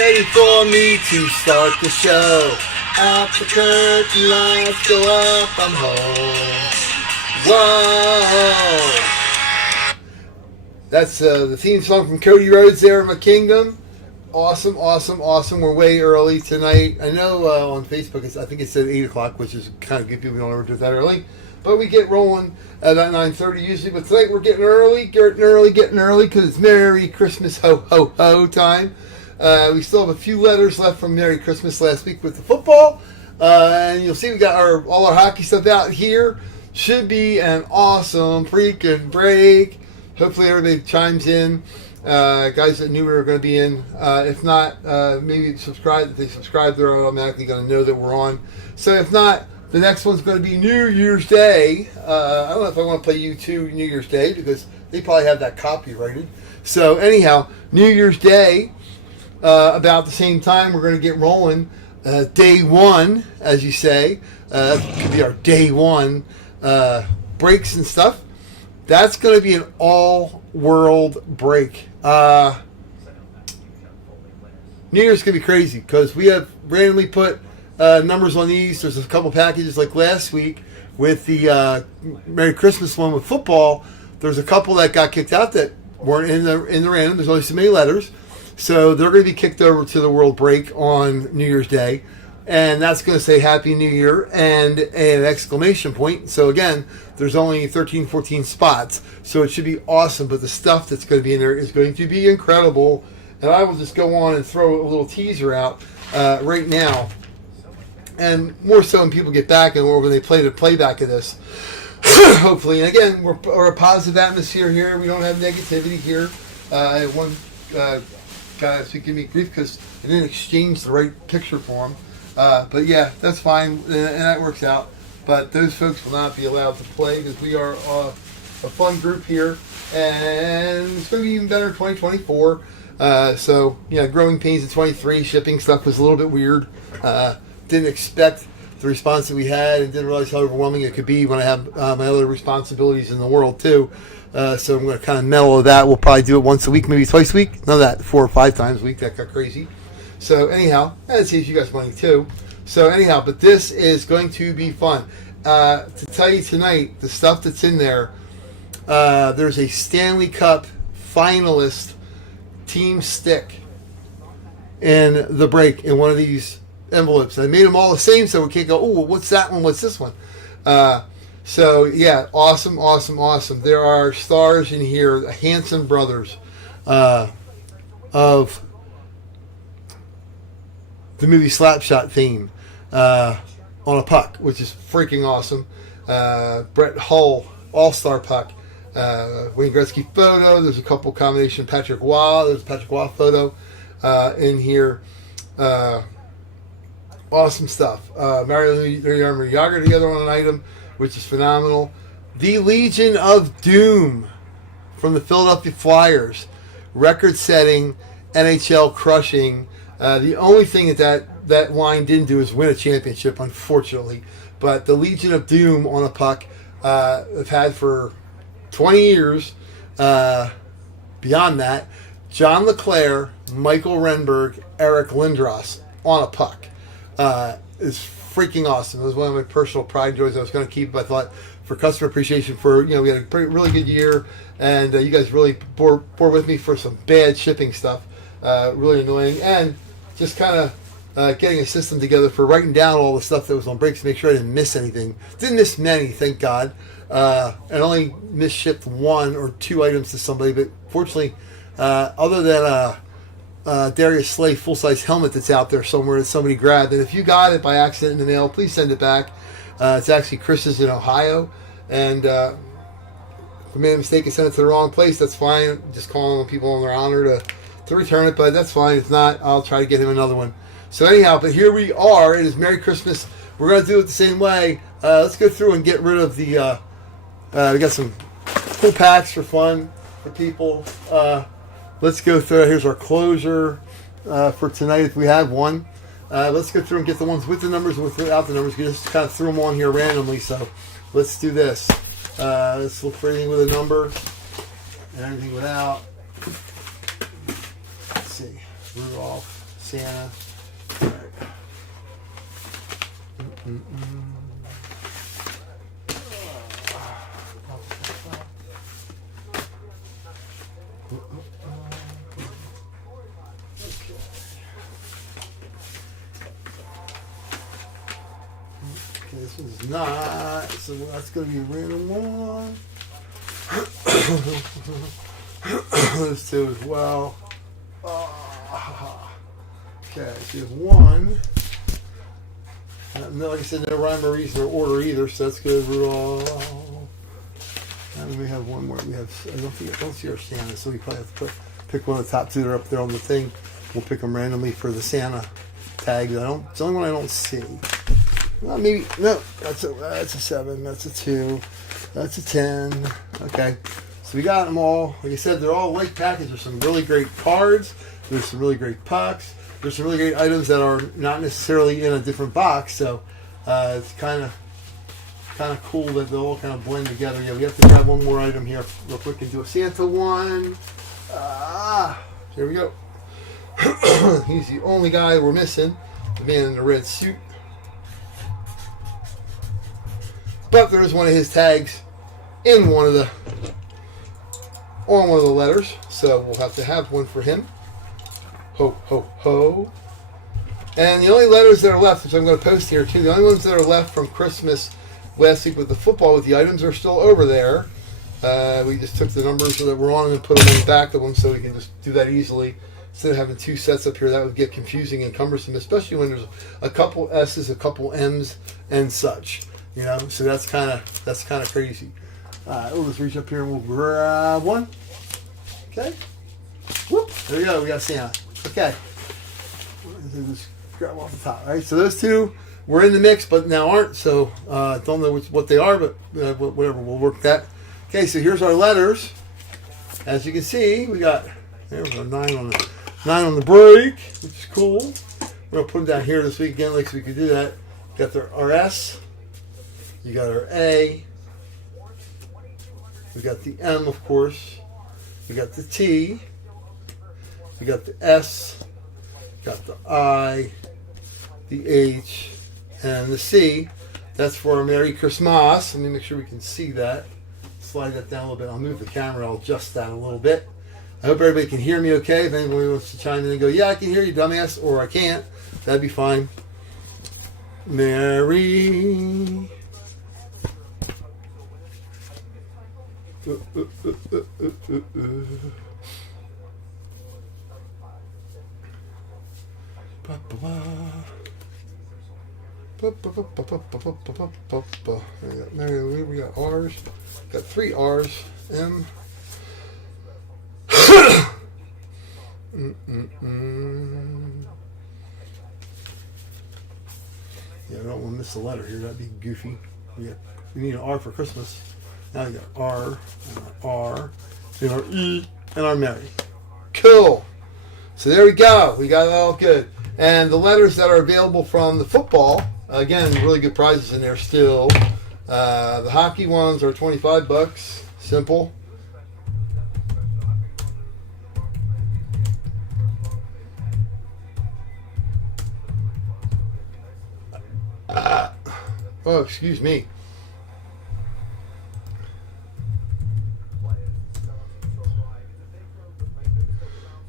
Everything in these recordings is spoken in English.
ready for me to start the show. Out the curtain, lights go up, I'm home. Whoa! That's the theme song from Cody Rhodes there in my kingdom. Awesome, awesome, awesome. We're way early tonight. I know on Facebook, I think it said 8 o'clock, which is kind of good. People don't ever do it that early. But we get rolling at about 9:30 usually. But tonight we're getting early because it's Merry Christmas, ho, ho, ho time. We still have a few letters left from Merry Christmas last week with the football. And you'll see we got all our hockey stuff out here. Should be an awesome freaking break. Hopefully everybody chimes in. Guys that knew we were going to be in. If not, maybe subscribe. If they subscribe, they're automatically going to know that we're on. So if not, the next one's going to be New Year's Day. I don't know if I want to play U2 New Year's Day because they probably have that copyrighted. So anyhow, New Year's Day, about the same time, we're going to get rolling. Day one, as you say. Could be our day one breaks and stuff. That's going to be an all-world break. New Year's going to be crazy because we have randomly put numbers on these. There's a couple packages like last week with the Merry Christmas one with football. There's a couple that got kicked out that weren't in the random. There's only so many letters. So they're going to be kicked over to the world break on New Year's Day. And that's going to say Happy New Year and an exclamation point. So again, there's only 13, 14 spots. So it should be awesome. But the stuff that's going to be in there is going to be incredible. And I will just go on and throw a little teaser out right now. And more so when people get back and or when they play the playback of this. Hopefully. And again, we're a positive atmosphere here. We don't have negativity here. I had one guy to give me grief because I didn't exchange the right picture for him. But yeah, that's fine, and that works out. But those folks will not be allowed to play because we are a fun group here, and it's going to be even better in 2024. So yeah, growing pains in 23, shipping stuff was a little bit weird. Didn't expect the response that we had, and didn't realize how overwhelming it could be when I have my other responsibilities in the world too. So I'm going to kind of mellow that. We'll probably do it once a week, maybe twice a week. None of that 4 or 5 times a week. That got crazy. So anyhow, that saves you guys money too. So anyhow, but this is going to be fun. To tell you tonight, the stuff that's in there, there's a Stanley Cup finalist team stick in the break in one of these envelopes. I made them all the same so we can't go, oh, what's that one? What's this one? So yeah, awesome, awesome, awesome. There are stars in here, the Hanson brothers of the movie Slapshot theme on a puck, which is freaking awesome. Brett Hull, all-star puck. Wayne Gretzky photo. There's a couple combination Patrick Waugh. There's a Patrick Waugh photo in here. Awesome stuff. Mario Yarmer Yager together on an item, which is phenomenal. The Legion of Doom from the Philadelphia Flyers. Record-setting, NHL crushing. The only thing that line didn't do is win a championship, unfortunately. But the Legion of Doom on a puck I've had for 20 years. Beyond that, John LeClair, Michael Renberg, Eric Lindros on a puck is freaking awesome. It was one of my personal pride joys. I was going to keep, but I thought for customer appreciation for, we had a really good year, and you guys really bore with me for some bad shipping stuff. Really annoying, and just kind of getting a system together for writing down all the stuff that was on breaks to make sure I didn't miss anything. Didn't miss many, thank God, and only misshipped 1 or 2 items to somebody, but fortunately, other than Darius Slay full-size helmet that's out there somewhere that somebody grabbed, and if you got it by accident in the mail, please send it back. It's actually Chris's in Ohio, and if I made a mistake and sent it to the wrong place, that's fine. Just calling on people on their honor to return it, but that's fine. If not, I'll try to get him another one. So anyhow, but here we are. It is Merry Christmas. We're going to do it the same way. Let's go through and get rid of the... we got some cool packs for fun for people. Let's go through. Here's our closer for tonight if we have one. Let's go through and get the ones with the numbers and without the numbers. We just kind of threw them on here randomly, so let's do this. Let's look for anything with a number and anything without. Let's see. Rudolph, Santa. This one's not, so that's going to be a random one. Those two as well. Okay, so you have one. No, like I said, no rhyme or reason or order either, so that's good. And we have one more. We have, I don't see our Santa, so we probably have to pick one of the top two that are up there on the thing. We'll pick them randomly for the Santa tag. It's the only one I don't see. Well, maybe, no, that's a 7, that's a 2, that's a 10. Okay, so we got them all. Like I said, they're all light package. There's some really great cards. There's some really great pucks. There's some really great items that are not necessarily in a different box. So it's kind of cool that they all kind of blend together. Yeah, we have to grab one more item here real quick and do a Santa one. Here we go. He's the only guy we're missing, the man in the red suit. But there is one of his tags in on one of the letters, so we'll have to have one for him. Ho, ho, ho. And the only letters that are left, which I'm going to post here too, the only ones that are left from Christmas last week with the football, with the items, are still over there. We just took the numbers that were on them and put them on the back of them so we can just do that easily. Instead of having two sets up here, that would get confusing and cumbersome, especially when there's a couple S's, a couple M's, and such. You know, so that's kind of crazy. We'll just reach up here and we'll grab one. Okay. Whoop. There we go. We got Santa. Okay. Just grab off the top. All right. So those two were in the mix, but now aren't. So don't know what they are, but whatever. We'll work that. Okay. So here's our letters. As you can see, we got there we go, 9 on the break, which is cool. We're gonna put them down here this week again, like so we could do that. Got our S. You got our A. We got the M, of course. We got the T. We got the S. Got the I, the H, and the C. That's for our Merry Christmas. Let me make sure we can see that. Slide that down a little bit. I'll move the camera. I'll adjust that a little bit. I hope everybody can hear me okay. If anybody wants to chime in and go, yeah, I can hear you, dumbass, or I can't, that'd be fine. Merry. We got R's. Got 3 R's. M. Yeah, I don't want to miss a letter here. That'd be goofy. We need an R for Christmas. Now we got R and our R, and our E, and our Mary. Cool. So there we go. We got it all good. And the letters that are available from the football, again, really good prizes in there still. The hockey ones are $25. Simple. Oh, excuse me.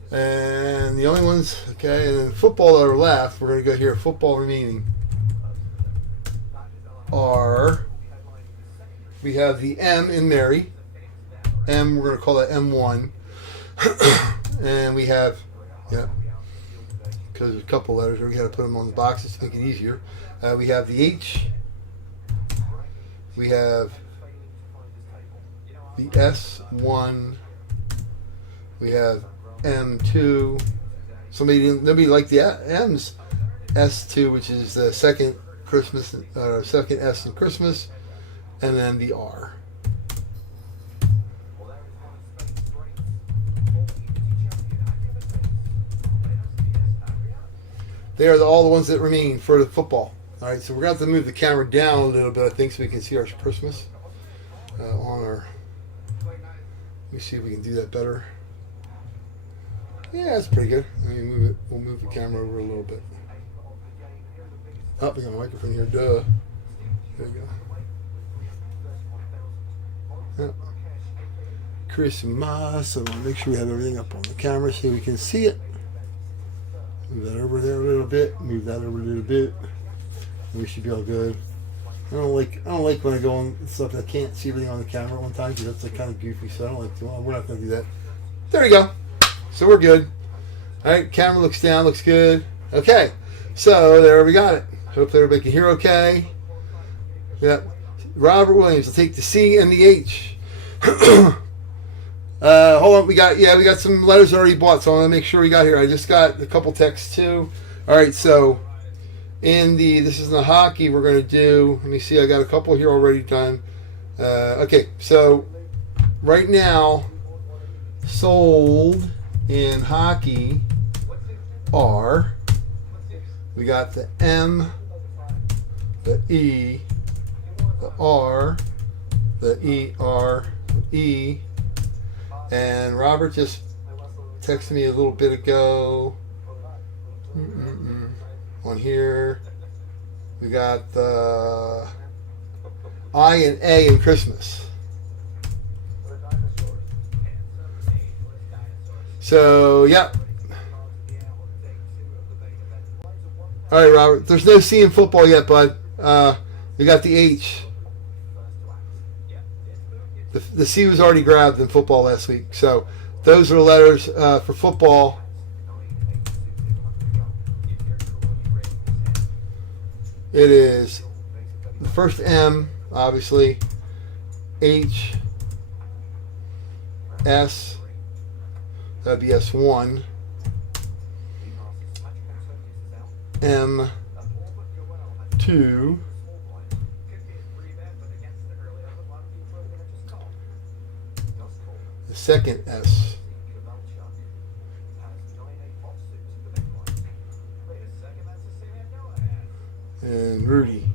And the only ones, okay, and then football that are left, we're going to go here, football remaining, are, we have the M in Mary. M, we're going to call that M1. And we have, yeah, because there's a couple letters, we got to put them on the boxes to make it easier. We have the H. We have the S1. We have M2. Nobody liked the M's. S2, which is the second Christmas, second S in Christmas, and then the R. They are all the ones that remain for the football. All right, so we're going to have to move the camera down a little bit, I think, so we can see our Christmas on our. Let me see if we can do that better. Yeah, that's pretty good. Let me move it. We'll move the camera over a little bit. Oh, we got a microphone here. Duh. There you go. Yeah. Christmas. I want to make sure we have everything up on the camera so we can see it. Move that over there a little bit. Move that over a little bit. We should be all good. I don't like when I go on stuff that I can't see everything on the camera at one time because that's like kind of goofy. So I don't like to. Well, we're not going to do that. There we go. So we're good. All right, camera looks down, looks good. Okay, so there we got it. Hope everybody can hear okay. Yep. Robert Williams will take the C and the H. Hold on, we got some letters already bought, so I want to make sure we got here. I just got a couple texts too. All right, so this is in the hockey. We're going to do. Let me see. I got a couple here already done. Okay, so right now, sold in hockey are, we got the M, the E, the R, the ER, E, and Robert just texted me a little bit ago. On here, we got the I and A in Christmas. So, yeah. All right, Robert. There's no C in football yet, bud. We got the H. The C was already grabbed in football last week. So, those are the letters for football. It is the first M, obviously, H, S, that'd be S1, M2, the second S, and Rudy,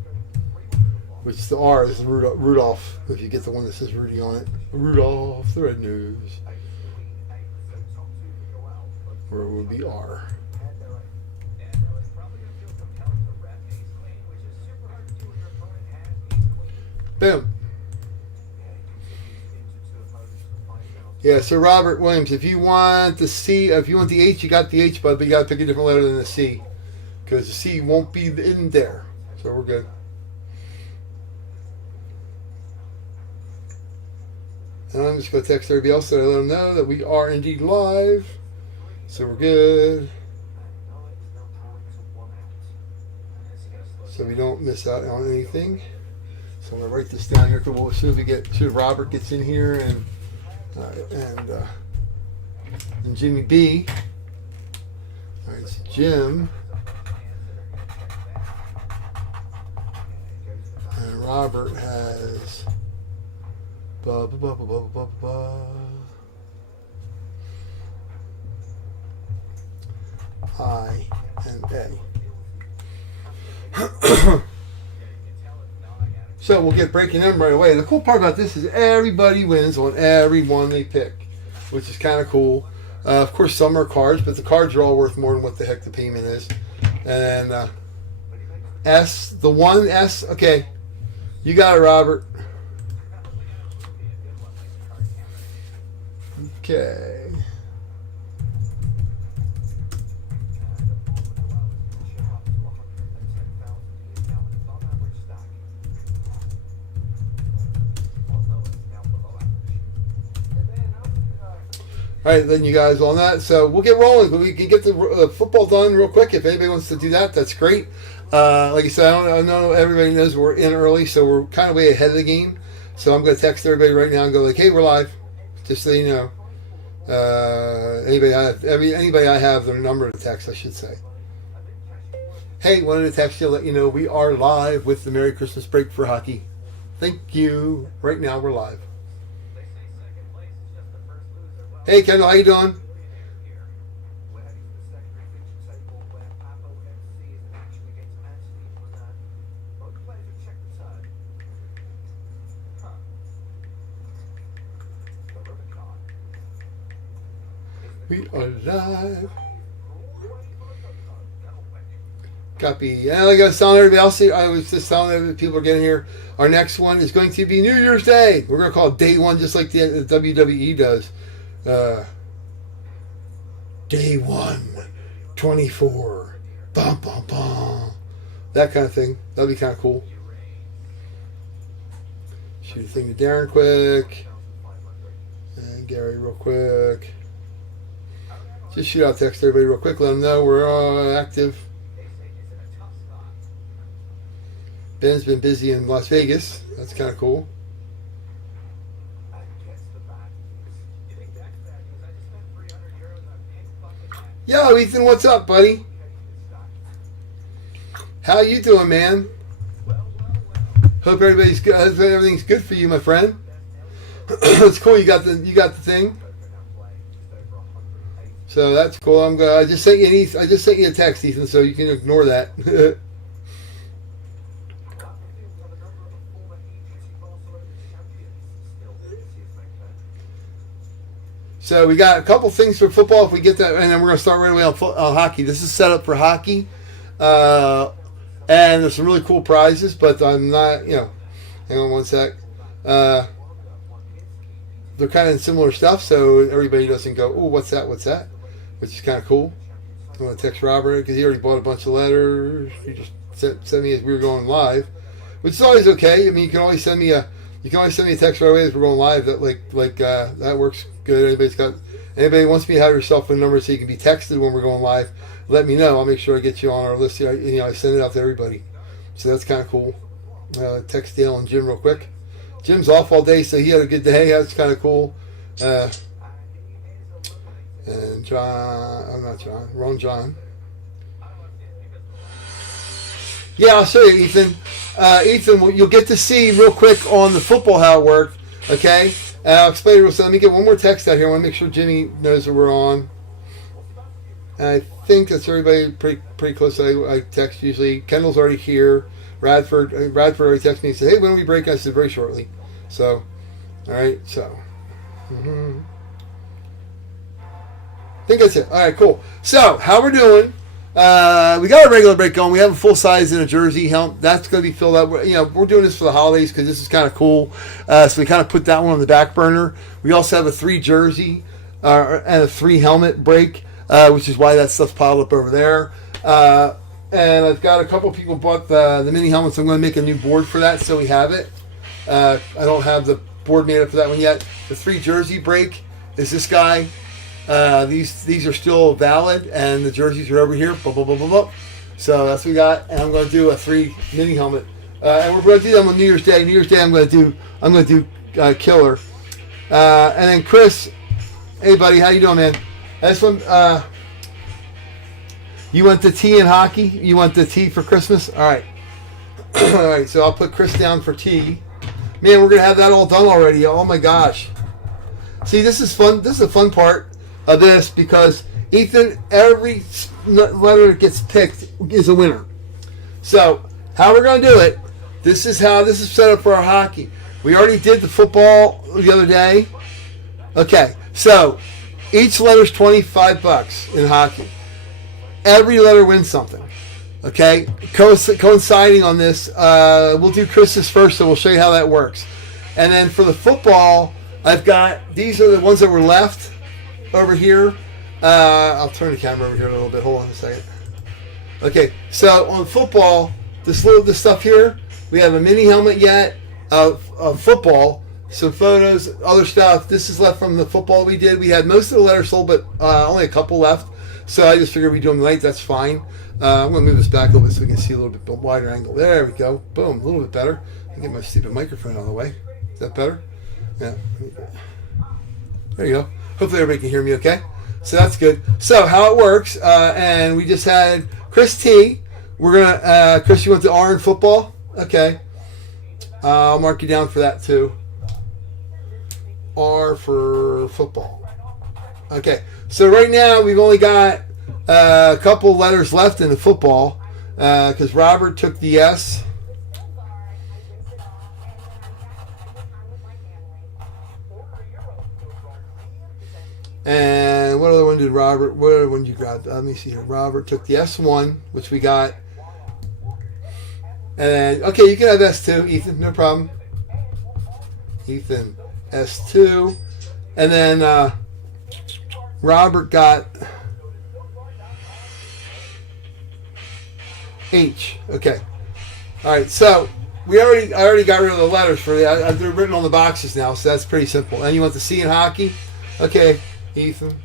which the R is Rudolph, if you get the one that says Rudy on it. Rudolph the Red-Nosed. Or it would be R. Boom. Yeah, so Robert Williams, if you want the C, if you want the H, you got the H, but you got to pick a different letter than the C. Because the C won't be in there. So we're good. And I'm just going to text everybody else so I let them know that we are indeed live. So we're good. So we don't miss out on anything. So I'm going to write this down here. We'll, as soon as Robert gets in here and Jimmy B. All right, so Jim. And Robert has I and A. So we'll get breaking them right away. The cool part about this is everybody wins on every one they pick, which is kind of cool. Of course, some are cards, but the cards are all worth more than what the heck the payment is. And S, the one S, okay. You got it, Robert. Okay. All right, then you guys on that. So we'll get rolling. We can get the football done real quick. If anybody wants to do that, that's great. Like I said, I know everybody knows we're in early, so we're kind of way ahead of the game. So I'm going to text everybody right now and go like, "Hey, we're live," just so you know. Anybody I have their number to text, I should say. Hey, wanted to text you, let you know we are live with the Merry Christmas break for hockey. Thank you. Right now we're live. Hey, Kendall, how you doing? We are live. Copy. And I got to tell everybody else. I was just telling everybody people are getting here. Our next one is going to be New Year's Day. We're going to call it Day 1 just like the WWE does. Day 1, 24. Bum, bum, bum. That kind of thing. That'll be kind of cool. Shoot a thing to Darren quick. And Gary real quick. Just shoot out text everybody real quick. Let them know we're all active. Ben's been busy in Las Vegas. That's kind of cool. Yo, Ethan, what's up, buddy? How you doing, man? Hope everybody's good. Hope everything's good for you, my friend. It's cool. You got the thing. So that's cool. I just sent you a text, Ethan, so you can ignore that. So we got a couple things for football if we get that, and then we're going to start right away on hockey. This is set up for hockey, and there's some really cool prizes, but I'm not, hang on one sec. They're kind of similar stuff, so everybody doesn't go, oh, what's that, which is kind of cool. I'm going to text Robert because he already bought a bunch of letters. He just sent me as we were going live, which is always okay. I mean, you can always send me a text right away as we're going live. That that works good. Anybody wants me to have your cell phone number so you can be texted when we're going live, let me know. I'll make sure I get you on our list. I send it out to everybody, so that's kind of cool. Text Dale and Jim real quick. Jim's off all day, so he had a good day. That's kind of cool. And Ron John. Yeah, I'll show you, Ethan. Ethan, you'll get to see real quick on the football how it worked. Okay? I'll explain it. So let me get one more text out here. I want to make sure Jimmy knows that we're on. And I think that's everybody pretty close. I text usually. Kendall's already here. Radford already texted me and said, hey, when do we break? I said, very shortly. So, all right. So, I think that's it. All right, cool. So, how we're doing. We got a regular break going. We have a full size in a jersey helmet. That's going to be filled up. We're doing this for the holidays because this is kind of cool. So we kind of put that one on the back burner. We also have a 3 jersey and a 3 helmet break, which is why that stuff's piled up over there. And I've got a couple people bought the mini helmets. I'm going to make a new board for that so we have it. I don't have the board made up for that one yet. The 3 jersey break is this guy. These are still valid, and the jerseys are over here. Blah, blah, blah, blah, blah. So that's what we got, and I'm going to do a 3 mini helmet, and we're going to do them on New Year's Day. New Year's Day, I'm going to do Killer, and then Chris. Hey, buddy, how you doing, man? This one, you want the T in hockey? You want the T for Christmas? All right, all right. So I'll put Chris down for T. Man, we're gonna have that all done already. Oh my gosh! See, this is fun. This is the fun part of this because Ethan, every letter that gets picked is a winner. So how we're going to do it, this is how this is set up for our hockey. We already did the football the other day. Okay, so each letter's $25 in hockey. Every letter wins something. Okay, coinciding on this, we'll do Chris's first, so we'll show you how that works. And then for the football, I've got, these are the ones that were left over here. I'll turn the camera over here a little bit. Hold on a second. Okay, so on football, this stuff here, we have a mini helmet yet of football, some photos, other stuff. This is left from the football we did. We had most of the letters sold, but only a couple left. So I just figured we'd do them tonight. That's fine. I'm going to move this back a little bit so we can see a little bit wider angle. There we go. Boom. A little bit better. I get my stupid microphone out of the way. Is that better? Yeah. There you go. Hopefully everybody can hear me okay. So that's good. So how it works, and we just had Chris T. We're going to, Chris, you went to R in football? Okay. I'll mark you down for that too. R for football. Okay. So right now we've only got a couple letters left in the football because Robert took the S. And And what other one did Robert? What other one did you grab? Let me see here. Robert took the S1, which we got. And okay, you can have S2, Ethan, no problem. Ethan, S2. And then Robert got H. Okay. All right, so I already got rid of the letters for the. They're written on the boxes now, so that's pretty simple. And you want the C in hockey? Okay, Ethan.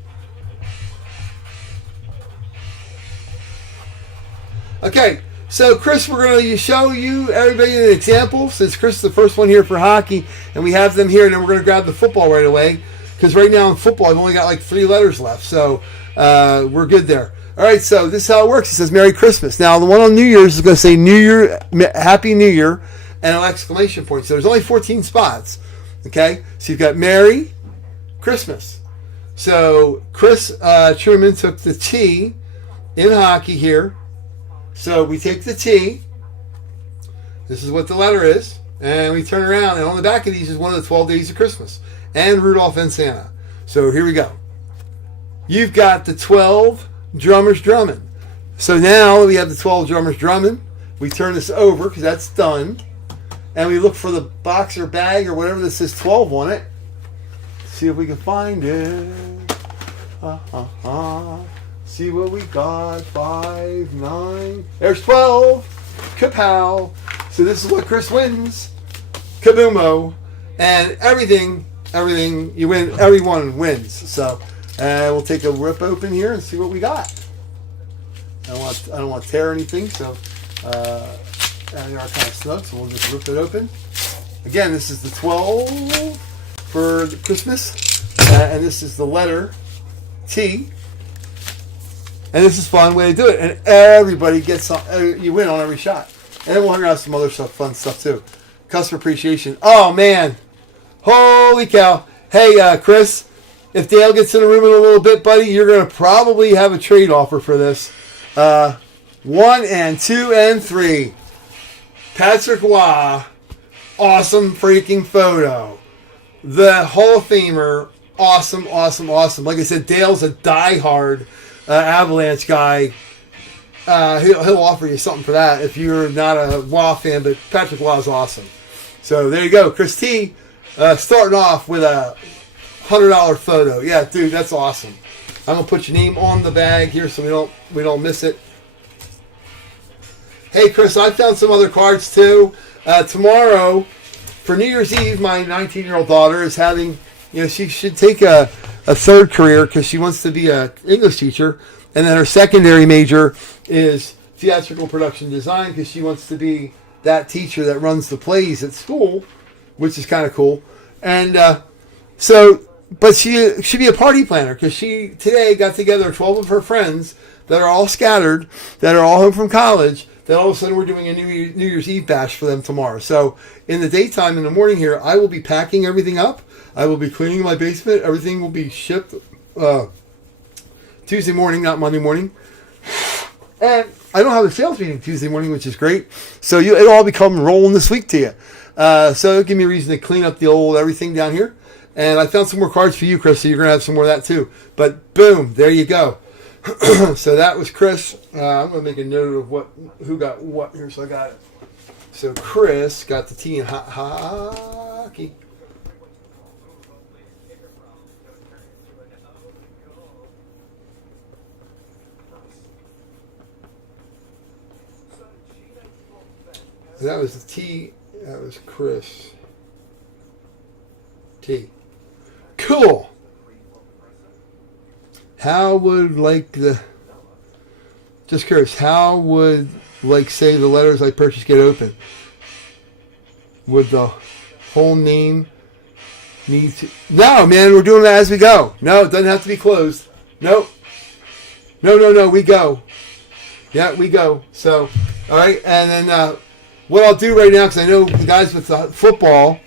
Okay, so Chris, we're going to show you everybody an example since Chris is the first one here for hockey, and we have them here, and then we're going to grab the football right away because right now in football I've only got like 3 letters left, so we're good there. All right, so this is how it works. It says Merry Christmas. Now the one on New Year's is going to say New Year, Happy New Year, and an exclamation point. So there's only 14 spots. Okay, so you've got Merry Christmas. So Chris Truman took the T in hockey here. So we take the T. This is what the letter is. And we turn around. And on the back of these is one of the 12 days of Christmas. And Rudolph and Santa. So here we go. You've got the 12 drummers drumming. So now we have the 12 drummers drumming. We turn this over because that's done. And we look for the box or bag or whatever that says 12 on it. See if we can find it. See what we got. 5, 9. There's 12. Kapow. So this is what Chris wins. Kaboomo. And everything you win. Everyone wins. So we'll take a rip open here and see what we got. I don't want to tear anything. So they are kind of snug. So we'll just rip it open. Again, this is the 12 for Christmas. And this is the letter T. And this is a fun way to do it. And everybody gets on, you win on every shot. And then we'll hang out some other stuff, fun stuff too. Customer appreciation. Oh man. Holy cow. Hey, Chris, if Dale gets in the room in a little bit, buddy, you're going to probably have a trade offer for this. 1 and 2 and 3. Patrick Waugh. Awesome freaking photo. The Hall of Famer. Awesome. Like I said, Dale's a diehard Avalanche guy. He'll offer you something for that if you're not a Waugh fan, but Patrick Waugh is awesome. So there you go. Chris T starting off with a $100 photo. Yeah, dude, that's awesome. I'm gonna put your name on the bag here so we don't miss it. Hey Chris, I found some other cards too. Tomorrow for New Year's Eve, my 19-year-old daughter is having, she should take a third career because she wants to be an English teacher, and then her secondary major is theatrical production design because she wants to be that teacher that runs the plays at school, which is kind of cool. And but she should be a party planner because she today got together 12 of her friends that are all scattered, that are all home from college, that all of a sudden we're doing a New Year's Eve bash for them tomorrow. So in the daytime, in the morning here, I will be packing everything up. I will be cleaning my basement. Everything will be shipped Tuesday morning, not Monday morning. And I don't have a sales meeting Tuesday morning, which is great. So it'll all become rolling this week to you. So it'll give me a reason to clean up the old everything down here. And I found some more cards for you, Chris, so you're going to have some more of that too. But boom, there you go. So that was Chris. I'm going to make a note of who got what here, so I got it. So Chris got the T in hockey. And that was the T. That was Chris. T. Cool. How would just curious, how would say the letters I purchased get open? Would the whole name need to? No, man, we're doing that as we go. No, it doesn't have to be closed. Nope. No, we go. Yeah, we go. So, all right, and then what I'll do right now, because I know the guys with the football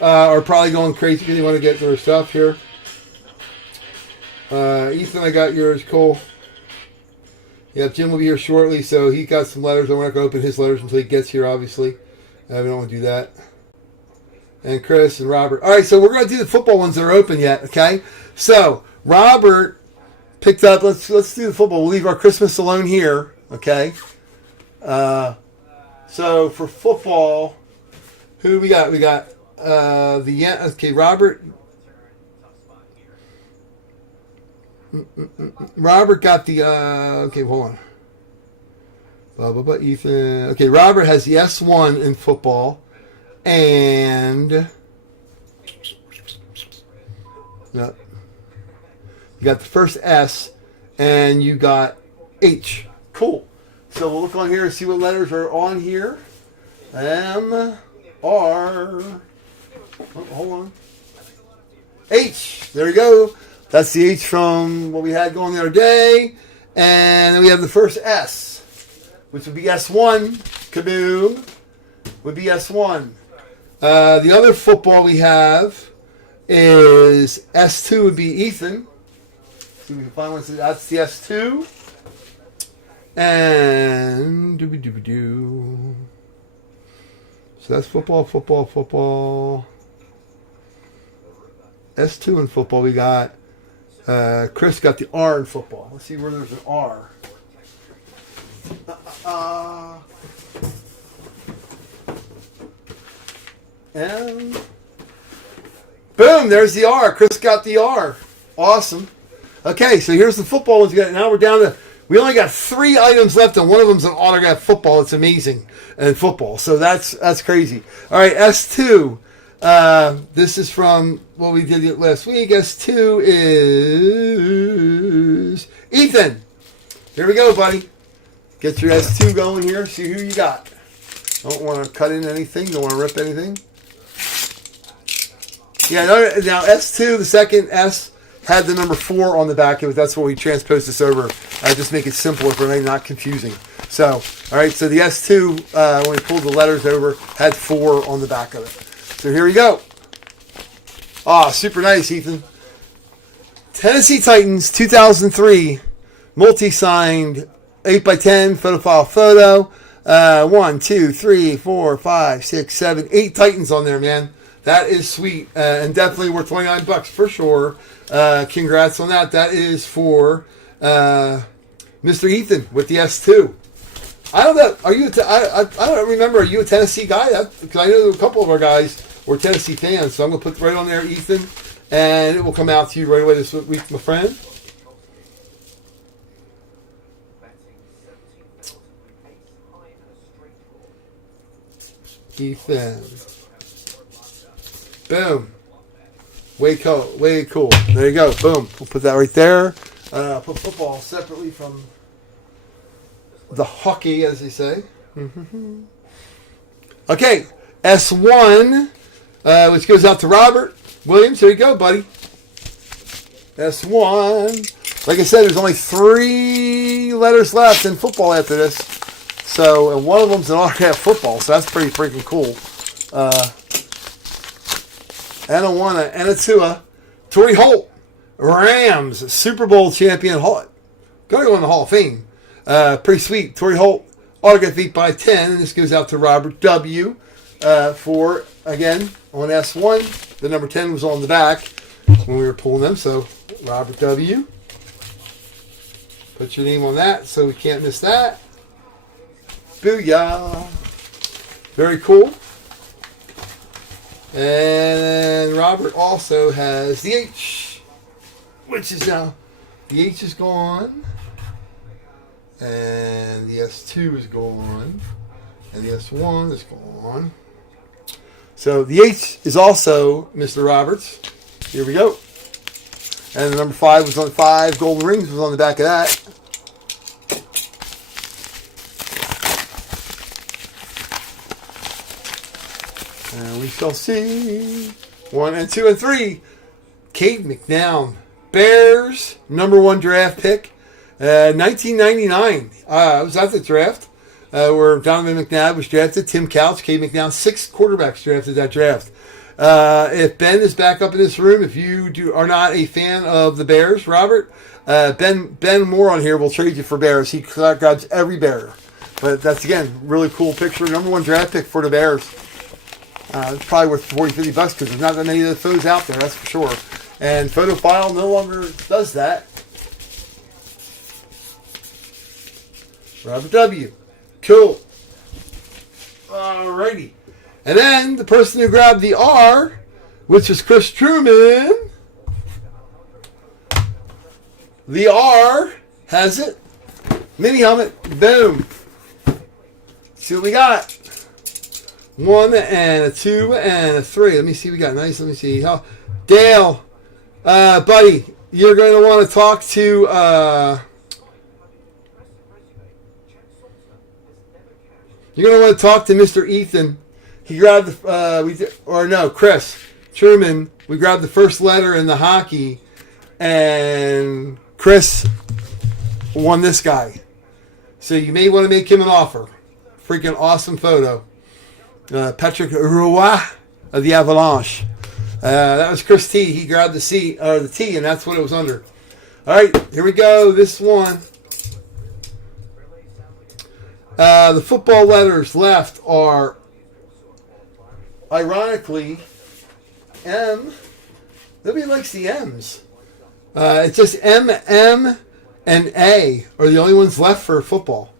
are probably going crazy because they want to get their stuff here. Ethan, I got yours. Cool. Yeah, Jim will be here shortly, so he got some letters. I'm not going to open his letters until he gets here, obviously. We don't want to do that. And Chris and Robert. All right, so we're going to do the football ones that are open yet, okay? So, Robert picked up. Let's do the football. We'll leave our Christmas alone here. Okay. So for football, who we got? We got Robert. Robert got the hold on. Ethan. Okay, Robert has the S1 in football, and you got the first S, and you got H. Cool. So we'll look on here and see what letters are on here. M, R. Oh, hold on. H. There you go. That's the H from what we had going the other day. And then we have the first S, which would be S1. Kaboom. Would be S1. The other football we have is S2 would be Ethan. See if we can find one. That's the S2. And doo-be-doo-be-doo. So that's football. S2 in football we got. Chris got the R in football. Let's see where there's an R. And boom, there's the R. Chris got the R. Awesome. Okay, so here's the football ones. Now we're down to, we only got 3 items left, and one of them's an autographed football. It's amazing. And football. So that's crazy. All right, S2. This is from what we did last week. S2 is Ethan. Here we go, buddy. Get your S2 going here. See who you got. Don't want to cut in anything. Don't want to rip anything. Yeah, now S2, the second S, had the number 4 on the back of it. That's what we transposed this over. Just make it simpler for me, not confusing. So, all right, so the S2, when we pulled the letters over, had 4 on the back of it. So here we go. Super nice, Ethan. Tennessee Titans 2003 multi-signed 8x10 photophile photo. 1, 2, 3, 4, 5, 6, 7, 8 Titans on there, man. That is sweet, and definitely worth $29 for sure. Congrats on that. That is for Mr. Ethan with the S2. I don't know. Are you? I don't remember. Are you a Tennessee guy? Because I know a couple of our guys were Tennessee fans. So I'm going to put right on there, Ethan, and it will come out to you right away this week, my friend. Ethan. Boom. Way cool. Way cool. There you go. Boom. We'll put that right there. Put football separately from the hockey, as they say. Okay. S1, which goes out to Robert Williams. There you go, buddy. S1. Like I said, there's only 3 letters left in football after this. So, and one of them's an autograph football, so that's pretty freaking cool. And a 1, and a 2. Torrey Holt, Rams, Super Bowl champion. Gotta go in the Hall of Fame. Pretty sweet. Torrey Holt, autograph 8x10, and this goes out to Robert W. For, again, on S1. The number 10 was on the back when we were pulling them, so Robert W. Put your name on that so we can't miss that. Booyah. Very cool. And Robert also has the H, which is now, the H is gone, and the S2 is gone, and the S1 is gone. So the H is also Mr. Roberts. Here we go. And the number 5 was on 5 golden rings was on the back of that. And we shall see. 1 and 2 and 3. Cade McNown. Bears, number 1 draft pick. 1999. I was at the draft where Donovan McNabb was drafted. Tim Couch, Cade McNown. 6 quarterbacks drafted that draft. If Ben is back up in this room, if you are not a fan of the Bears, Robert, Ben Moore on here will trade you for Bears. He grabs every Bear. But that's, again, really cool picture. Number 1 draft pick for the Bears. It's probably worth $40-50 because there's not that many of the photos out there, that's for sure. And Photophile no longer does that. Robert W. Cool. Alrighty. And then the person who grabbed the R, which is Chris Truman. The R has it. Mini helmet. Boom. See what we got. 1 and a 2 and a 3. Let me see what we got. Nice. Let me see. Oh, Dale, buddy, you're going to want to talk to... You're going to want to talk to Mr. Ethan. He grabbed Chris Truman. We grabbed the first letter in the hockey, and Chris won this guy. So you may want to make him an offer. Freaking awesome photo. Patrick Roy of the Avalanche. That was Chris T. He grabbed the C or the T, and that's what it was under. All right, here we go. This one. The football letters left are, ironically, M. Nobody likes the M's. It's just M, M, and A are the only ones left for football.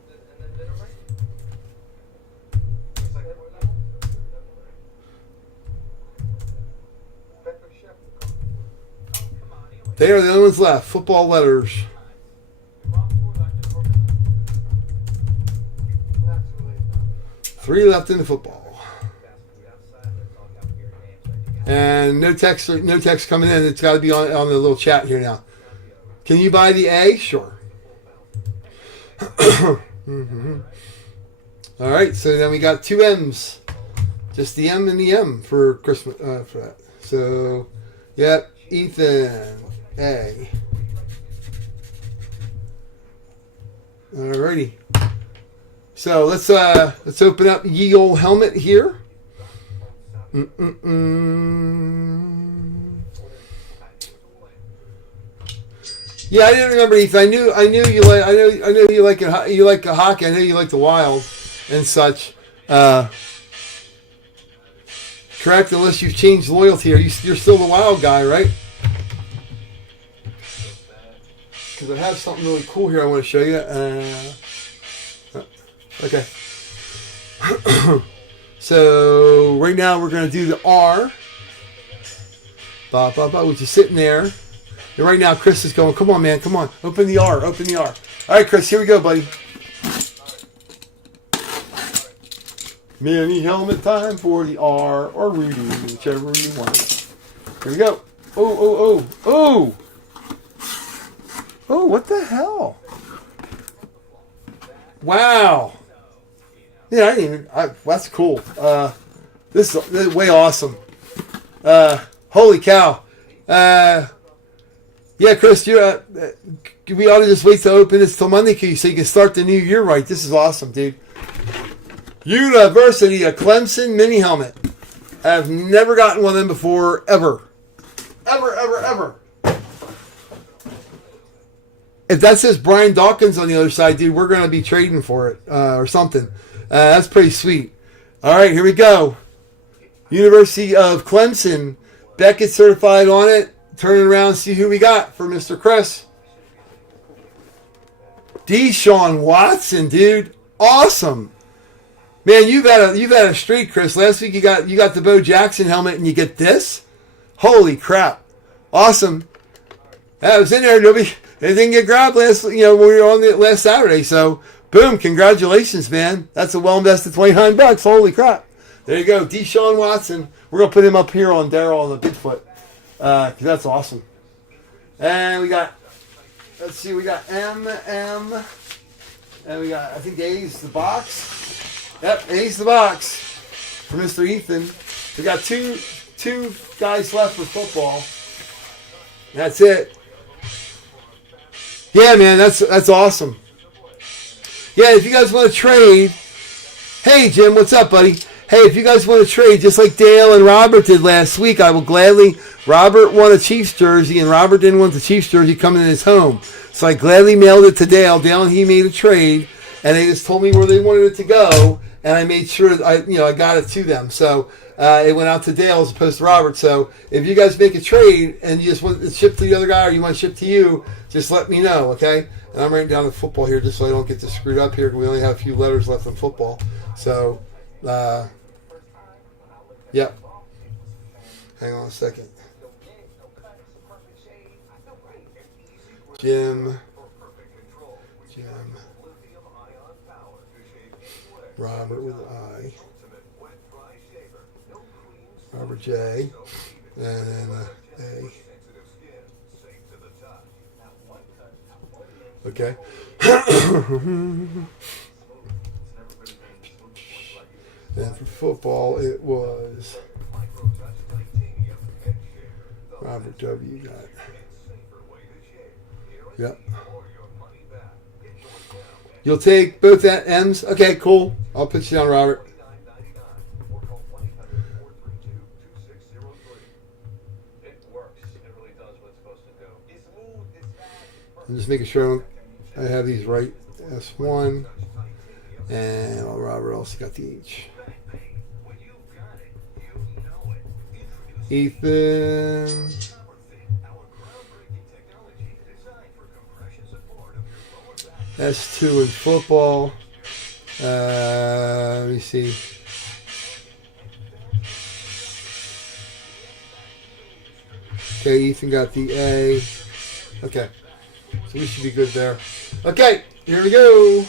They are the only ones left. Football letters. Three left in the football. And no text coming in. It's got to be on the little chat here now. Can you buy the A? Sure. Mm-hmm. All right, so then we got 2 M's. Just the M and the M for Christmas for that. So, yep, Ethan A. Alrighty. So let's open up ye old helmet here. Yeah, I didn't remember Ethan. I knew you like. I know you like it. You like the hockey. I know you like the Wild and such. Correct, unless you've changed loyalty. You're still the Wild guy, right? Because I have something really cool here I want to show you. Okay. So right now we're going to do the R. Which is sitting there. And right now Chris is going, come on, man, come on. Open the R, open the R. All right, Chris, here we go, buddy. Mini helmet time for the R or Rudy, whichever you want. Here we go. Oh. Oh, what the hell? Wow. Yeah, that's cool. This is way awesome. Holy cow. Yeah, Chris, we ought to just wait to open this till Monday so you can start the new year right. This is awesome, dude. University of Clemson mini helmet. I've never gotten one of them before, ever. Ever. If that says Brian Dawkins on the other side, dude, we're going to be trading for it or something. That's pretty sweet. All right, here we go. University of Clemson. Beckett certified on it. Turning around, see who we got for Mr. Chris. Deshaun Watson, dude. Awesome. Man, you've had a streak, Chris. Last week you got the Bo Jackson helmet and you get this? Holy crap. Awesome. That was in there. It didn't get grabbed when we were on it last Saturday. So, boom, congratulations, man. That's a well-invested $29. Holy crap. There you go. Deshaun Watson. We're going to put him up here on Daryl on the Bigfoot. Because that's awesome. And we got M, and we got, I think A's the box. Yep, A's the box for Mr. Ethan. We got two guys left for football. That's it. Yeah, man, that's awesome. Yeah, if you guys want to trade, hey Jim, what's up, buddy? Hey, if you guys want to trade, just like Dale and Robert did last week, I will gladly. Robert won a Chiefs jersey, and Robert didn't want the Chiefs jersey coming in his home. So I gladly mailed it to Dale. Dale and he made a trade, and they just told me where they wanted it to go, and I made sure I got it to them. So it went out to Dale as opposed to Robert. So if you guys make a trade and you just want it shipped to the other guy or you want it shipped to you, just let me know, okay? And I'm writing down the football here just so I don't get this screwed up here. We only have a few letters left on football. So, yep. Hang on a second. Jim. Robert with an I. Robert J. And then A. Okay. And for football, it was Robert W. Got it. Yep. You'll take both that M's? Okay, cool. I'll put you down, Robert. I'm just making sure I have these right. S1. And Robert also got the H. Ethan. S2 in football. Let me see. Okay, Ethan got the A. Okay. So we should be good there. Okay, here we go.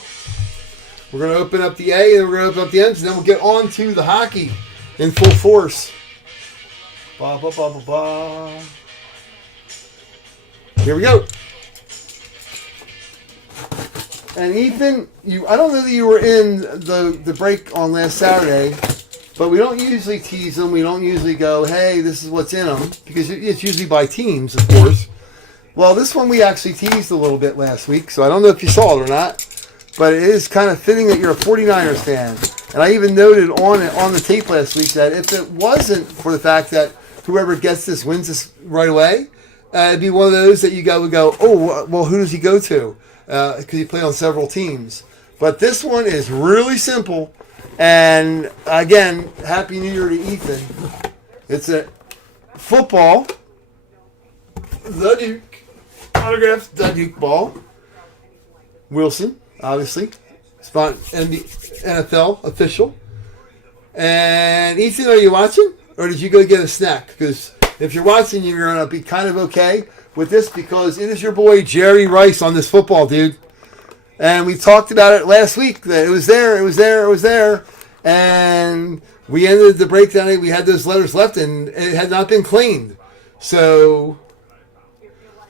We're going to open up the A and we're going to open up the M's and then we'll get on to the hockey in full force. Ba, ba, ba, ba, ba. Here we go. And Ethan, I don't know that you were in the break on last Saturday, but we don't usually tease them. We don't usually go, hey, this is what's in them, because it's usually by teams, of course. Well, this one we actually teased a little bit last week, so I don't know if you saw it or not, but it is kind of fitting that you're a 49ers fan. And I even noted on the tape last week that if it wasn't for the fact that whoever gets this wins this right away, it'd be one of those that would go, oh, well, who does he go to? Because he played on several teams. But this one is really simple. And again, Happy New Year to Ethan. It's a football, the Duke, autographed the Duke ball. Wilson, obviously. NFL official. And Ethan, are you watching? Or did you go get a snack? Because if you're watching, you're going to be kind of okay with this because it is your boy Jerry Rice on this football, dude. And we talked about it last week that it was there. And we ended the breakdown. We had those letters left and it had not been cleaned. So,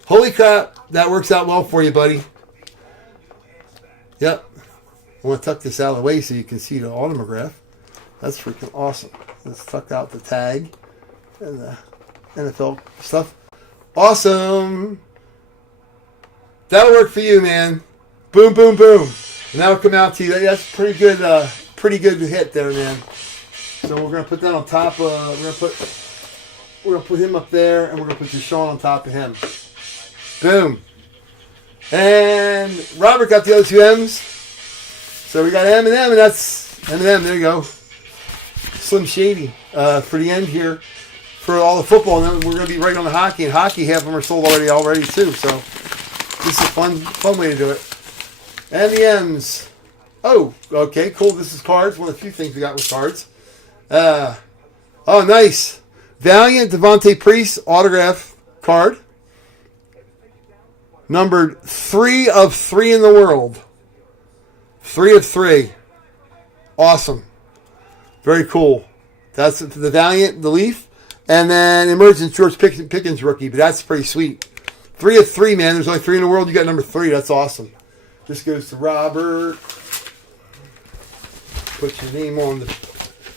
holy crap, that works out well for you, buddy. Yep. I want to tuck this out of the way so you can see the autograph. That's freaking awesome. Let's tuck out the tag and the NFL stuff. Awesome. That'll work for you, man. Boom, boom, boom. And that'll come out to you. That's pretty good hit there, man. So we're gonna put that on top. We're gonna put him up there, and we're gonna put Deshaun on top of him. Boom. And Robert got the other two M's. So we got M and M, and that's M and M. There you go. Slim Shady for the end here. For all the football, and then we're going to be right on the hockey. And hockey, half of them are sold already too. So this is a fun way to do it. And the M's. Oh, okay, cool. This is cards. One of the few things we got with cards. Oh, nice. Valiant Devontae Priest autograph card. Numbered 3 of 3 in the world. 3 of 3. Awesome. Very cool. That's the Valiant, the Leaf. And then Emergence, George Pickens rookie, but that's pretty sweet. 3 of 3, man. There's only 3 in the world. You got number 3. That's awesome. This goes to Robert. Put your name on the...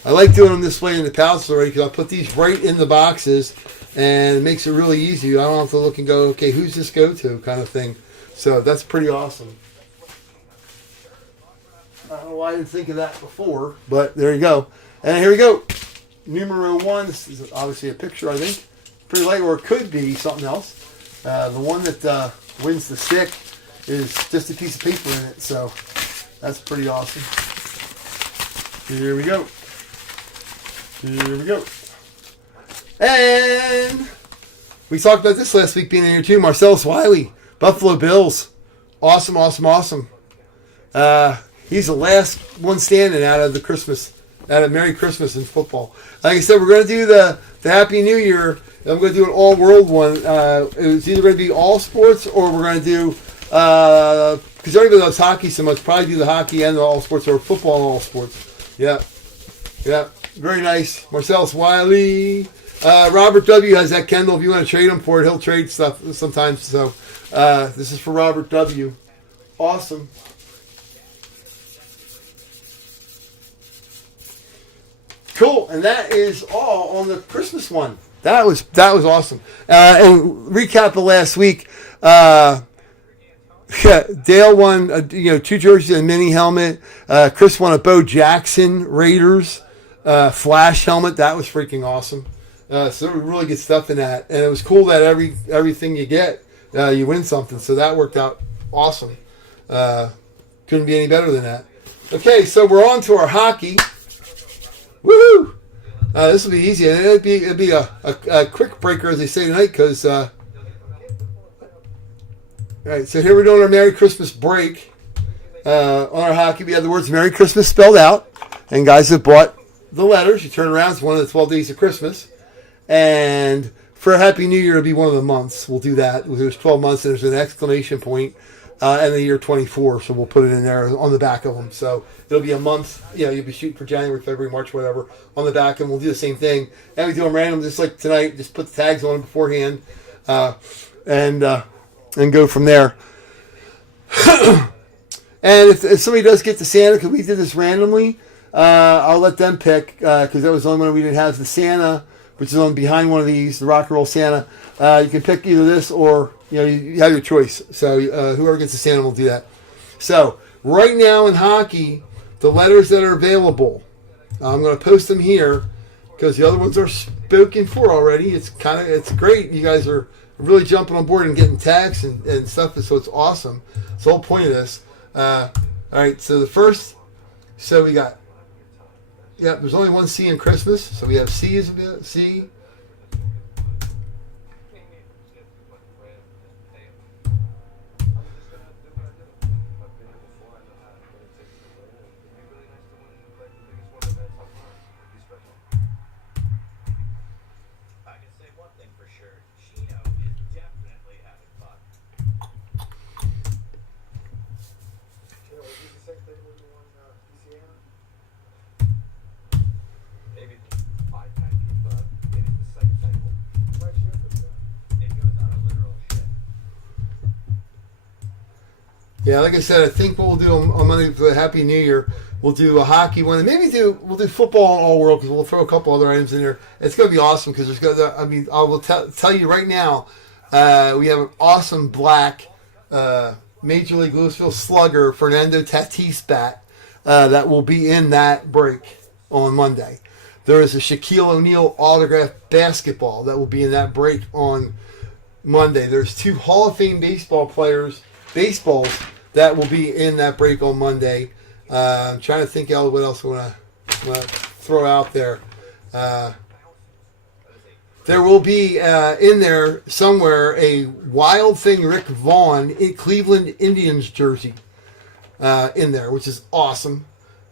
I like doing them this way in the pouches already because I put these right in the boxes and it makes it really easy. I don't have to look and go, okay, who's this go to kind of thing. So that's pretty awesome. I don't know why I didn't think of that before, but there you go. And here we go. Numero 1, this is obviously a picture, I think. Pretty light, or it could be something else. The one that wins the stick is just a piece of paper in it, so that's pretty awesome. Here we go. Here we go. And we talked about this last week being in here too. Marcellus Wiley, Buffalo Bills. Awesome. He's the last one standing out of Merry Christmas in football. Like I said, we're going to do the Happy New Year. And I'm going to do an all-world one. It's either going to be all sports or we're going to do, because everybody loves hockey so much, probably do the hockey and the all sports or football and all sports. Yeah. Very nice. Marcellus Wiley. Robert W. has that Kendall. If you want to trade him for it, he'll trade stuff sometimes. So this is for Robert W. Awesome. Cool, and that is all on the Christmas one. That was awesome. And recap of last week. Dale won, 2 jerseys and a mini helmet. Chris won a Bo Jackson Raiders Flash helmet. That was freaking awesome. So there was really good stuff in that, and it was cool that everything you get, you win something. So that worked out awesome. Couldn't be any better than that. Okay, so we're on to our hockey. Woohoo! This will be easy. It'd be a quick breaker, as they say tonight, because. All right, so here we're doing our Merry Christmas break. On our hockey, we have the words Merry Christmas spelled out, and guys have bought the letters. You turn around, it's one of the 12 days of Christmas, and for a Happy New Year, it'll be one of the months. We'll do that. There's 12 months, and there's an exclamation point, and the year 24. So we'll put it in there on the back of them. So it'll be a month. You'll be shooting for January, February, March, whatever on the back, and we'll do the same thing. And we do them random, just like tonight. Just put the tags on them beforehand, and go from there. And if somebody does get to Santa, because we did this randomly, I'll let them pick, because that was the only one we didn't have. The Santa, which is on behind one of these, the Rock and Roll Santa. You can pick either this or, you have your choice. So whoever gets the Santa will do that. So right now in hockey, the letters that are available, I'm going to post them here because the other ones are spoken for already. It's great. You guys are really jumping on board and getting tags and stuff, so it's awesome. It's the whole point of this. All right, so the first, so we got, there's only one C in Christmas, so we have C as a C. Yeah, like I said, I think what we'll do on Monday for the Happy New Year, we'll do a hockey one, and maybe we'll do football and all world, because we'll throw a couple other items in there. It's going to be awesome because I will tell you right now, we have an awesome black Major League Louisville Slugger Fernando Tatis bat that will be in that break on Monday. There is a Shaquille O'Neal autographed basketball that will be in that break on Monday. There's 2 Hall of Fame baseballs that will be in that break on Monday. I'm trying to think what else I want to throw out there. There will be in there somewhere a Wild Thing Rick Vaughn Cleveland Indians jersey in there, which is awesome.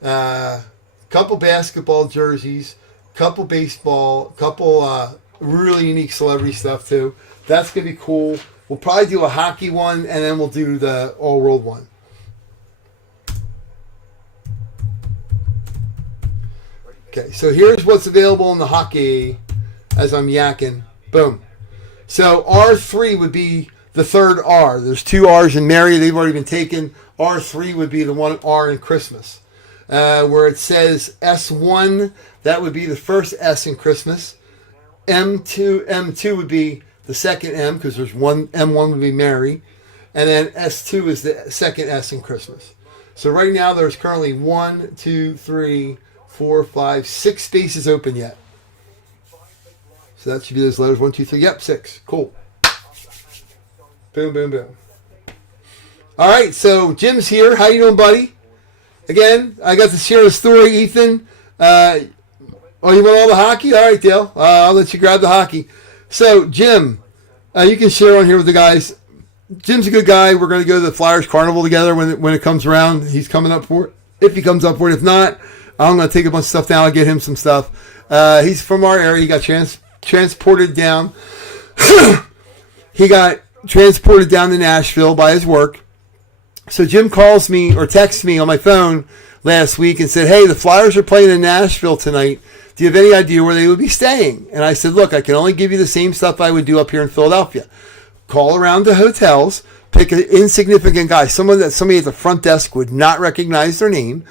Couple basketball jerseys, couple baseball, couple really unique celebrity stuff too. That's going to be cool. We'll probably do a hockey one, and then we'll do the all-world one. Okay, so here's what's available in the hockey as I'm yakking. Boom. So R3 would be the third R. There's 2 R's in Mary. They've already been taken. R3 would be the one R in Christmas. Where it says S1, that would be the first S in Christmas. M2 would be the second M, because there's one, M1 would be Mary, and then S2 is the second S in Christmas. So right now there's currently 1, 2, 3, 4, 5, 6 spaces open yet. So that should be those letters, 1, 2, 3, yep, 6. Cool. Boom, boom, boom. All right, so Jim's here. How you doing, buddy? Again, I got to share the story, Ethan. Oh, you want all the hockey? All right, Dale. I'll let you grab the hockey. So, Jim, you can share on here with the guys. Jim's a good guy. We're going to go to the Flyers Carnival together when it comes around. He's coming up for it. If he comes up for it. If not, I'm going to take a bunch of stuff down. I'll get him some stuff. He's from our area. He got transported down. He got transported down to Nashville by his work. So Jim calls me or texts me on my phone last week and said, hey, the Flyers are playing in Nashville tonight. Do you have any idea where they would be staying? And I said, look, I can only give you the same stuff I would do up here in Philadelphia. Call around the hotels, pick an insignificant guy, someone that somebody at the front desk would not recognize their name.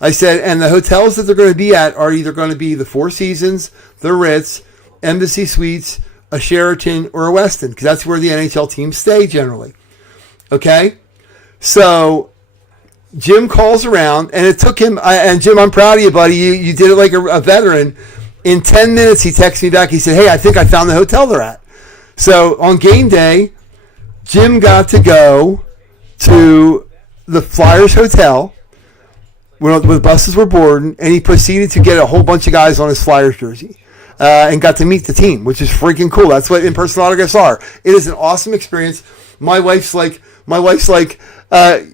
I said, and the hotels that they're going to be at are either going to be the Four Seasons, the Ritz, Embassy Suites, a Sheraton, or a Westin, because that's where the NHL teams stay generally. Okay? So Jim calls around, and it took him, and Jim, I'm proud of you, buddy. You did it like a veteran. In 10 minutes, he texted me back. He said, hey, I think I found the hotel they're at. So on game day, Jim got to go to the Flyers Hotel where the buses were boarding, and he proceeded to get a whole bunch of guys on his Flyers jersey and got to meet the team, which is freaking cool. That's what in-person autographs are. It is an awesome experience. My wife's like,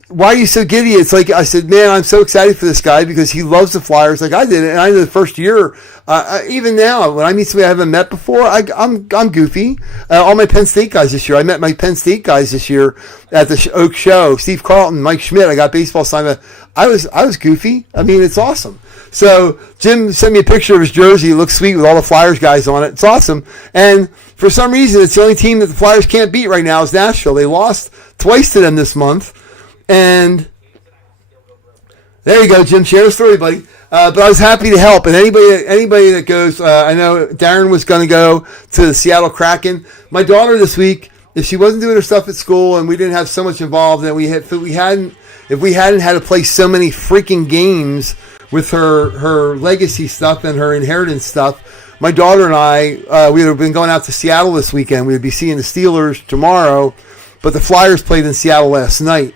why are you so giddy? It's like, I said, man, I'm so excited for this guy because he loves the Flyers like I did. And I know the first year, even now, when I meet somebody I haven't met before, I'm goofy. All my Penn State guys this year, I met my Penn State guys this year at the Oak Show. Steve Carlton, Mike Schmidt, I got baseball signed. I was goofy. I mean, it's awesome. So Jim sent me a picture of his jersey. It looks sweet with all the Flyers guys on it. It's awesome. And for some reason, it's the only team that the Flyers can't beat right now is Nashville. They lost twice to them this month. And there you go, Jim. Share the story, buddy. But I was happy to help. And anybody that goes, I know Darren was going to go to the Seattle Kraken. My daughter this week, if she wasn't doing her stuff at school and we didn't have so much involved, and if we hadn't had to play so many freaking games with her legacy stuff and her inheritance stuff, my daughter and I, we would have been going out to Seattle this weekend. We would be seeing the Steelers tomorrow, but the Flyers played in Seattle last night.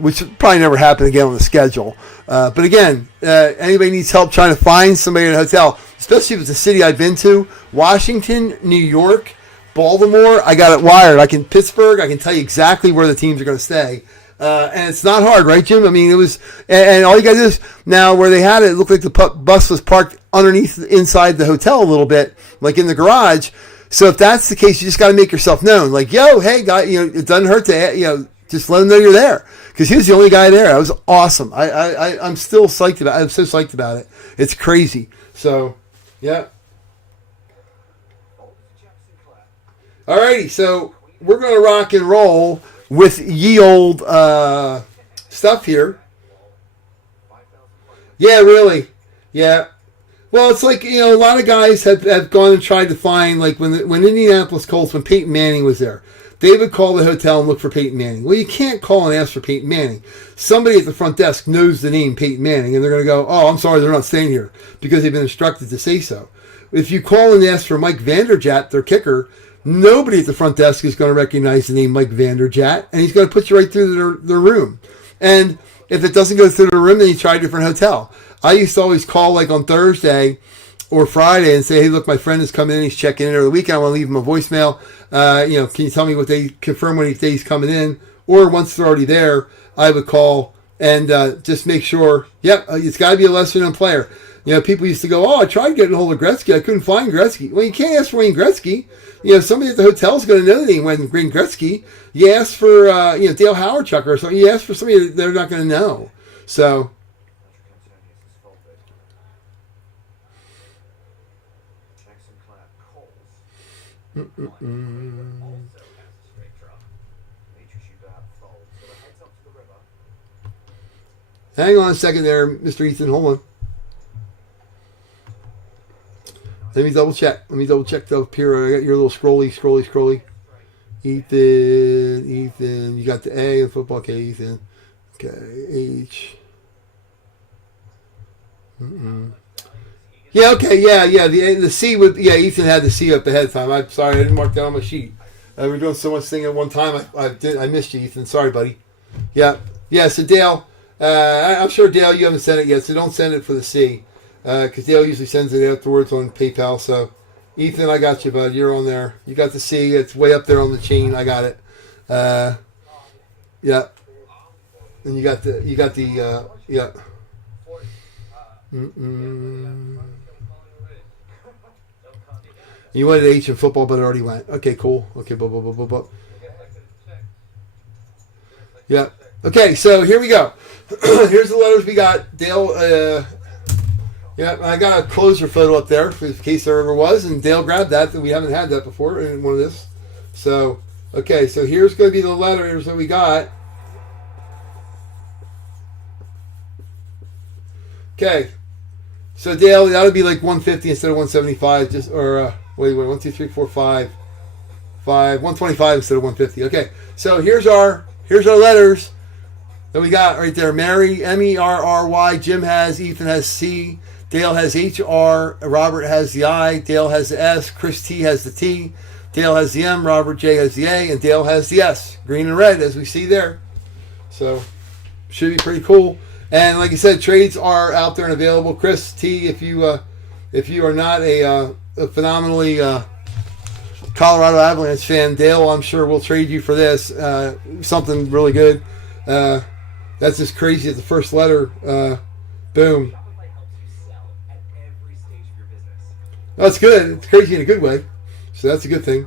Which probably never happen again on the schedule. But again, anybody needs help trying to find somebody in a hotel, especially if it's a city I've been to, Washington, New York, Baltimore, I got it wired. Pittsburgh, I can tell you exactly where the teams are going to stay. And it's not hard, right, Jim? I mean, it was, and all you got to do is, now where they had it, it looked like the bus was parked underneath, inside the hotel a little bit, like in the garage. So if that's the case, you just got to make yourself known. Like, yo, hey, guy, it doesn't hurt to, just let them know you're there. Because he was the only guy there. That was awesome. I'm still psyched about it. I'm so psyched about it. It's crazy. So, yeah. Alrighty, so we're going to rock and roll with ye old stuff here. Yeah, really. Yeah. Well, it's like, a lot of guys have gone and tried to find, like when Indianapolis Colts, when Peyton Manning was there, they would call the hotel and look for Peyton Manning. Well, you can't call and ask for Peyton Manning. Somebody at the front desk knows the name Peyton Manning, and they're going to go, oh, I'm sorry, they're not staying here, because they've been instructed to say so. If you call and ask for Mike Vanderjagt, their kicker, nobody at the front desk is going to recognize the name Mike Vanderjagt, and he's going to put you right through their room. And if it doesn't go through the room, then you try a different hotel. I used to always call like on Thursday or Friday and say, hey, look, my friend is coming in. He's checking in over the weekend. I want to leave him a voicemail. Can you tell me what they confirm when he's coming in? Or once they're already there, I would call and just make sure, it's got to be a lesser-known player. People used to go, oh, I tried getting a hold of Gretzky. I couldn't find Gretzky. Well, you can't ask for Wayne Gretzky. Somebody at the hotel is going to know the name Wayne Gretzky. You ask for, Dale Hawerchuk or something. You ask for somebody that they're not going to know. So... Hang on a second there, Mr. Ethan. Hold on. Let me double check up here. I got your little scrolly. Ethan. You got the A in football. Okay, Ethan. Okay, H. Yeah, okay, yeah. The C would, Ethan had the C up ahead of time. I'm sorry, I didn't mark that on my sheet. We're doing so much thing at one time. I missed you, Ethan. Sorry, buddy. Yeah. So Dale, I'm sure Dale, you haven't sent it yet, so don't send it for the C. because Dale usually sends it afterwards on PayPal. So, Ethan, I got you, bud. You're on there. You got the C. It's way up there on the chain. I got it. Yeah. And you got the yeah. You wanted H in football, but it already went. Okay, cool. Okay, yeah. Okay, so here we go. Here's the letters we got. Dale, yeah, I got a closer photo up there in case there ever was, and Dale grabbed that. We haven't had that before in one of this. So, okay, so here's going to be the letters that we got. Okay, so Dale, that would be like 150 instead of 175, just or wait, 1, 2, 3, 4, 5, 125 instead of 150. Okay, so here's our letters that we got right there. Mary, Merry. Jim has, Ethan has C. Dale has HR. Robert has the I. Dale has the S. Chris T has the T. Dale has the M. Robert J has the A, and Dale has the S. Green and red, as we see there. So should be pretty cool. And like I said, trades are out there and available. Chris T, if you are not a phenomenally Colorado Avalanche fan, Dale, I'm sure will trade you for this something really good. That's just crazy at the first letter. Boom. That's good. It's crazy in a good way. So that's a good thing.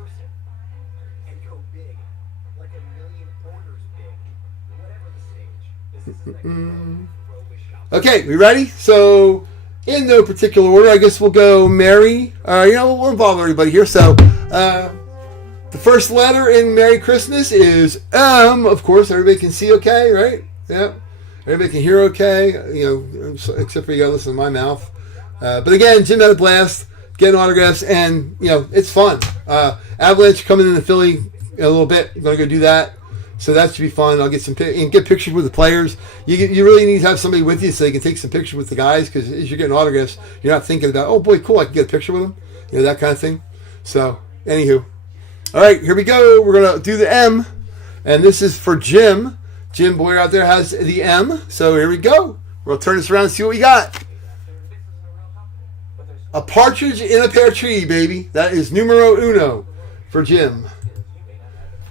Okay, we ready? So, in no particular order, I guess we'll go Mary. We'll involve everybody here. So, the first letter in Merry Christmas is M. Of course, everybody can see okay, right? Yeah. Everybody can hear okay, except for you gotta listen to my mouth. But again, Jim had a blast getting autographs, and, it's fun. Avalanche coming into Philly in a little bit. I'm going to go do that. So that should be fun. I'll get get pictures with the players. You really need to have somebody with you so you can take some pictures with the guys, because as you're getting autographs, you're not thinking about, oh boy, cool, I can get a picture with them. That kind of thing. So, anywho. All right, here we go. We're going to do the M. And this is for Jim. Jim Boyer out there has the M. So here we go. We'll turn this around and see what we got. A partridge in a pear tree, baby. That is numero uno for Jim.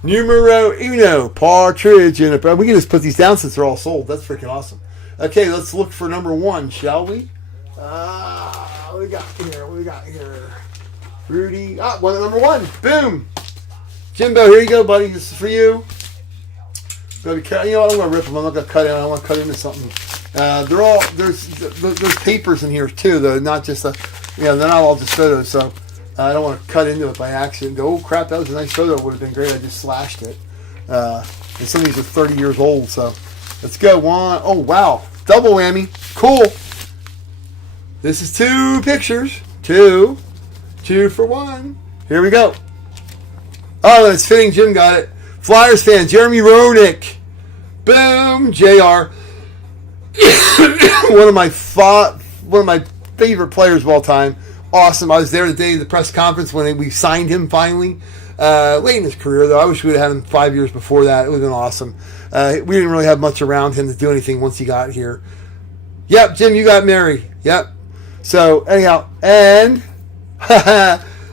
Numero uno, partridge in a pear. We can just put these down since they're all sold. That's freaking awesome. Okay, let's look for number 1, shall we? What we got here? Rudy. Number 1. Boom. Jimbo, here you go, buddy. This is for you. I'm gonna rip them. I'm not gonna cut it. I want to cut into something. There's papers in here too, though. Not just they're not all just photos. So I don't want to cut into it by accident. Go, oh crap, that was a nice photo. It would have been great. I just slashed it. And some of these are 30 years old. So let's go. 1. Oh wow, double whammy. Cool. This is 2 pictures. 2 for 1. Here we go. Oh, that's fitting. Jim got it. Flyers fan, Jeremy Roenick. Boom, JR. one of my favorite players of all time. Awesome. I was there the day of the press conference when we signed him finally. Late in his career, though. I wish we would have had him 5 years before that. It would have been awesome. We didn't really have much around him to do anything once he got here. Yep, Jim, you got Mary. Yep. So, anyhow, and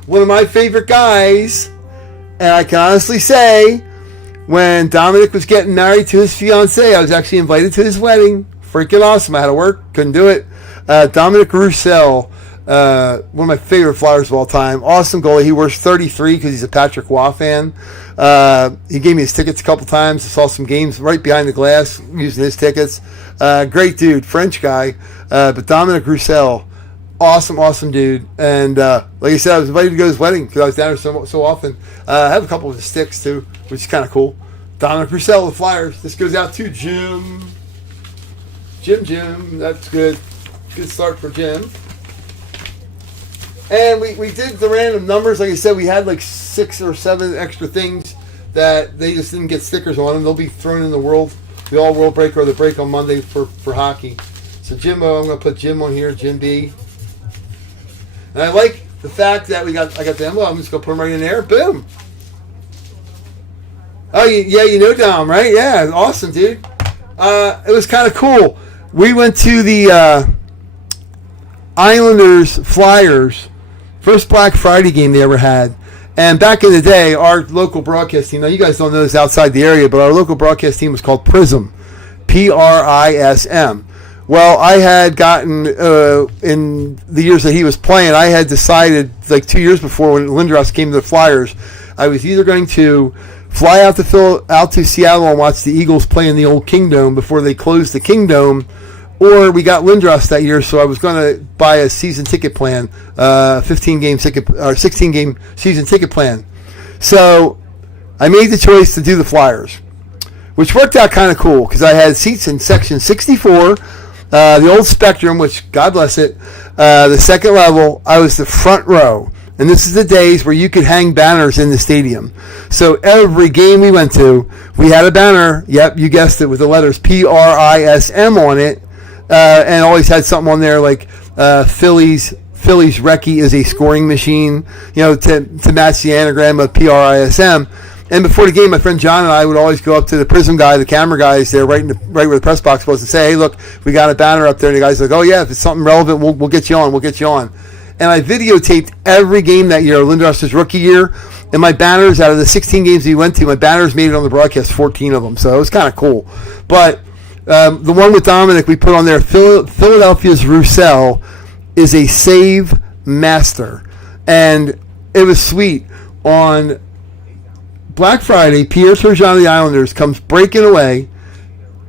one of my favorite guys, and I can honestly say, when Dominic was getting married to his fiancée, I was actually invited to his wedding. Freaking awesome. I had to work. Couldn't do it. Dominic Roussel, one of my favorite Flyers of all time. Awesome goalie. He wears 33 because he's a Patrick Waugh fan. He gave me his tickets a couple times. I saw some games right behind the glass using his tickets. Great dude. French guy. But Dominic Roussel, awesome dude. And like I said, I was invited to go to his wedding because I was down there so often. I have a couple of his sticks too, which is kind of cool. Dominic Roussel, the Flyers. This goes out to Jim. Jim. That's good. Good start for Jim. And we did the random numbers. Like I said, we had like 6 or 7 extra things that they just didn't get stickers on them. They'll be thrown in the all-world break or the break on Monday for hockey. So Jimbo, I'm going to put Jim on here, Jim B. And I like the fact that I got the envelope. I'm just going to put them right in there. Boom. Oh, yeah, you know Dom, right? Yeah, awesome, dude. It was kind of cool. We went to the Islanders Flyers, first Black Friday game they ever had. And back in the day, our local broadcast team, now you guys don't know this outside the area, but our local broadcast team was called Prism, Prism. Well, I had gotten, in the years that he was playing, I had decided, like 2 years before when Lindros came to the Flyers, I was either going to fly out to Seattle and watch the Eagles play in the old Kingdome before they closed the Kingdome, or we got Lindros that year, so I was going to buy a season ticket plan, 16-game season ticket plan. So I made the choice to do the Flyers, which worked out kind of cool because I had seats in section 64, the old Spectrum, which God bless it, the second level. I was the front row. And this is the days where you could hang banners in the stadium. So every game we went to, we had a banner, yep, you guessed it, with the letters Prism on it, and always had something on there like Phillies Recce is a scoring machine, to match the anagram of Prism. And before the game, my friend John and I would always go up to the Prism guy, the camera guys there, right where the press box was, and say, "Hey, look, we got a banner up there." And the guy's like, "Oh yeah, if it's something relevant, we'll get you on. We'll get you on." And I videotaped every game that year, Lindros' rookie year, and my banners out of the 16 games he went to, my banners made it on the broadcast, 14 of them. So it was kind of cool. But the one with Dominic we put on there, Philadelphia's Roussel is a save master, and it was sweet. On Black Friday, Pierre Turgeon of the Islanders comes breaking away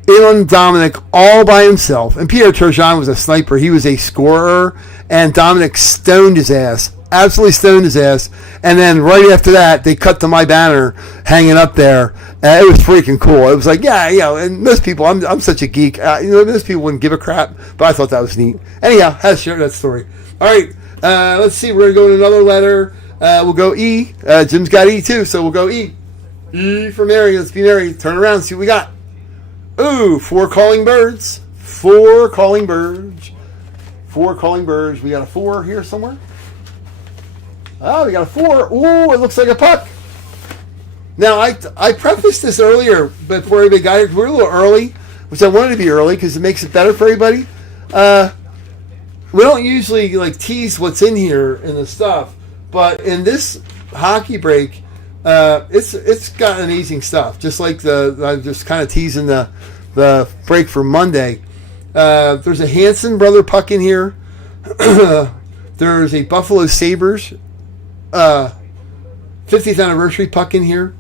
in on Dominic all by himself. And Pierre Turgeon was a sniper. He was a scorer, and Dominic stoned his ass. Absolutely stoned his ass. And then right after that, they cut to my banner hanging up there. It was freaking cool. It was like, and most people, I'm such a geek. Most people wouldn't give a crap, but I thought that was neat. Anyhow, I had to share that story. All right, let's see. We're going to go to another letter. We'll go E. Jim's got E too, so we'll go E. E for Mary. Let's be Mary. Turn around, see what we got. Ooh, 4 calling birds. 4 calling birds. 4 calling birds. We got a 4 here somewhere. Oh, we got a 4. Ooh, it looks like a puck. Now, I prefaced this earlier before everybody got here. We're a little early, which I wanted to be early because it makes it better for everybody. We don't usually tease what's in here in the stuff, but in this hockey break, it's got amazing stuff. Just like I'm just kind of teasing the break for Monday. There's a Hanson brother puck in here. There's a Buffalo Sabres 50th anniversary puck in here.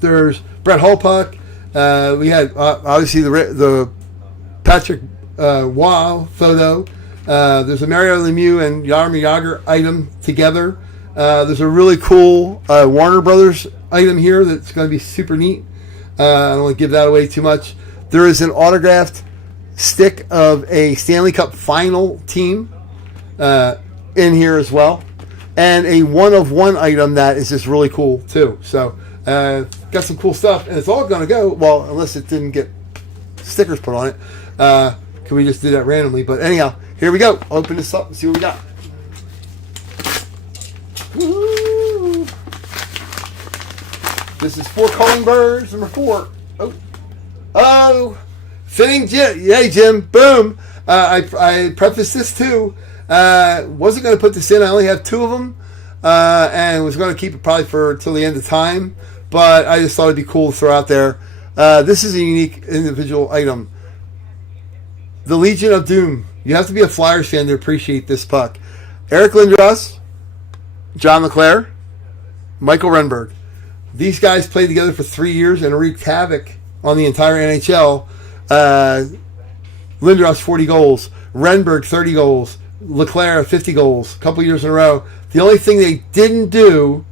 There's Brett Hull puck. We had obviously the Patrick Waugh photo. There's a Mario Lemieux and Jaromir Jagr item together. There's a really cool Warner Brothers item here that's going to be super neat. I don't want to give that away too much. There is an autographed stick of a Stanley Cup final team in here as well. And a one-of-one item that is just really cool too. So got some cool stuff. And it's all going to go, well, unless it didn't get stickers put on it. Can we just do that randomly? But anyhow, here we go. I'll open this up and see what we got. Woo! This is 4 calling birds, number 4. Oh, fitting Jim. Yay, Jim. Boom. I prefaced this too. Wasn't going to put this in. I only have 2 of them, and was going to keep it probably for till the end of time. But I just thought it'd be cool to throw out there. This is a unique individual item. The Legion of Doom. You have to be a Flyers fan to appreciate this puck. Eric Lindros, John LeClair, Michael Renberg. These guys played together for 3 years and wreaked havoc on the entire NHL. Lindros 40 goals, Renberg 30 goals, LeClair 50 goals, a couple years in a row. The only thing they didn't do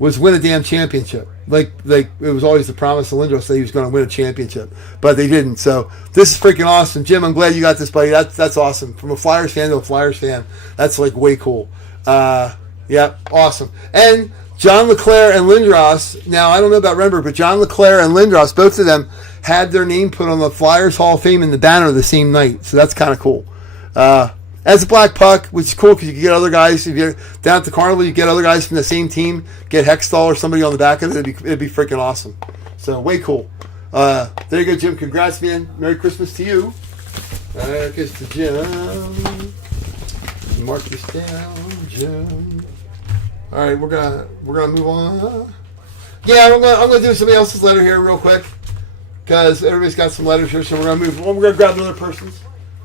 was win a damn championship. Like it was always the promise of Lindros that he was going to win a championship, but they didn't. So this is freaking awesome, Jim. I'm glad you got this, buddy. That's awesome. From a Flyers fan to a Flyers fan, that's way cool. Yeah, awesome. And John LeClair and Lindros. Now I don't know about Renberg, but John LeClair and Lindros, both of them had their name put on the Flyers Hall of Fame in the banner the same night. So that's kind of cool. As a black puck, which is cool because you can get other guys. If you're down at the carnival, you get other guys from the same team. Get Hextall or somebody on the back of it. It'd be freaking awesome. So way cool. There you go, Jim. Congrats, man. Merry Christmas to you. Merry Christmas to Jim. Mark this down, Jim. All right, we're gonna move on. Yeah, I'm gonna do somebody else's letter here real quick because everybody's got some letters here, so we're gonna move. We're gonna grab another person's.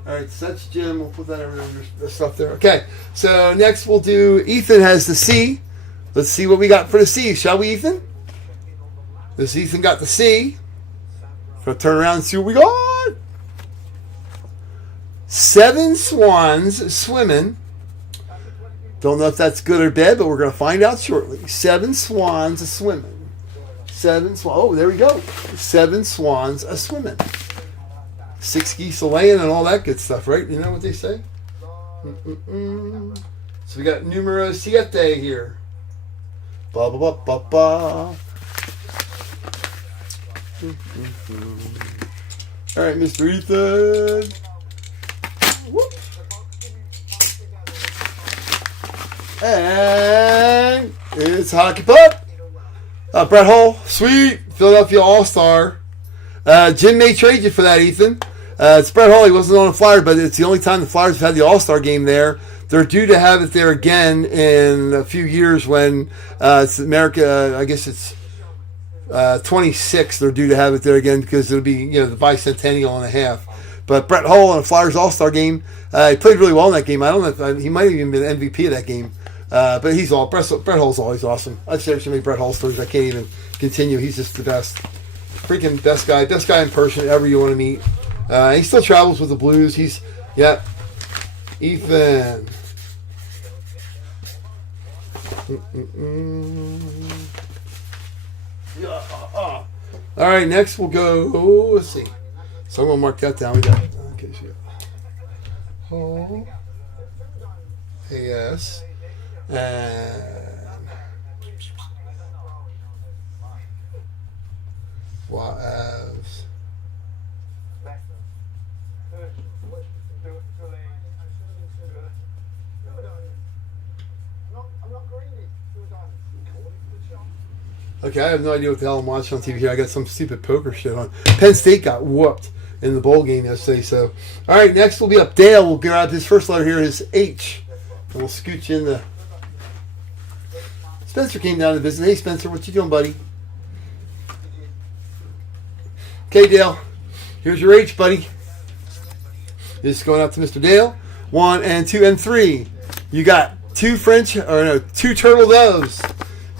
All right, so that's Jim. We'll put that under the stuff there. Okay, so next we'll do. Ethan has the C. Let's see what we got for the C, shall we, Ethan? This Ethan got the C. Gonna turn around and see what we got. 7 swans swimming. Don't know if that's good or bad, but we're going to find out shortly. 7 swans a swimming. 7 swans. Oh, there we go. 7 swans a swimming. 6 geese a laying and all that good stuff, right? You know what they say? So we got numero 7 here. Ba ba ba ba ba. All right, Mr. Ethan. Whoop. And it's Hockey Puck. Brett Hull, sweet. Philadelphia All-Star. Jim may trade you for that, Ethan. It's Brett Hull. He wasn't on the Flyers, but it's the only time the Flyers have had the All-Star game there. They're due to have it there again in a few years when it's America. I guess it's 26. They're due to have it there again because it'll be the bicentennial and a half. But Brett Hull on a Flyers All-Star game, he played really well in that game. I don't know if he might have even been MVP of that game. But Brett Hull's always awesome. I've shared so many Brett Hull stories I can't even continue. He's just the best. Freaking best guy in person ever you want to meet. He still travels with the Blues. Ethan. All right, next we'll go. Let's see. So I'm gonna mark that down. We got okay. So AS and Wavs. Okay, I have no idea what the hell I'm watching on TV here. I got some stupid poker shit on. Penn State got whooped in the bowl game yesterday. So, all right, next we'll be up. Dale will grab his first letter here, his H. And we'll scooch in the... Spencer came down to visit. Hey, Spencer, what you doing, buddy? Okay, Dale. Here's your H, buddy. This is going out to Mr. Dale. 1 and 2 and 3. You got 2 turtle doves.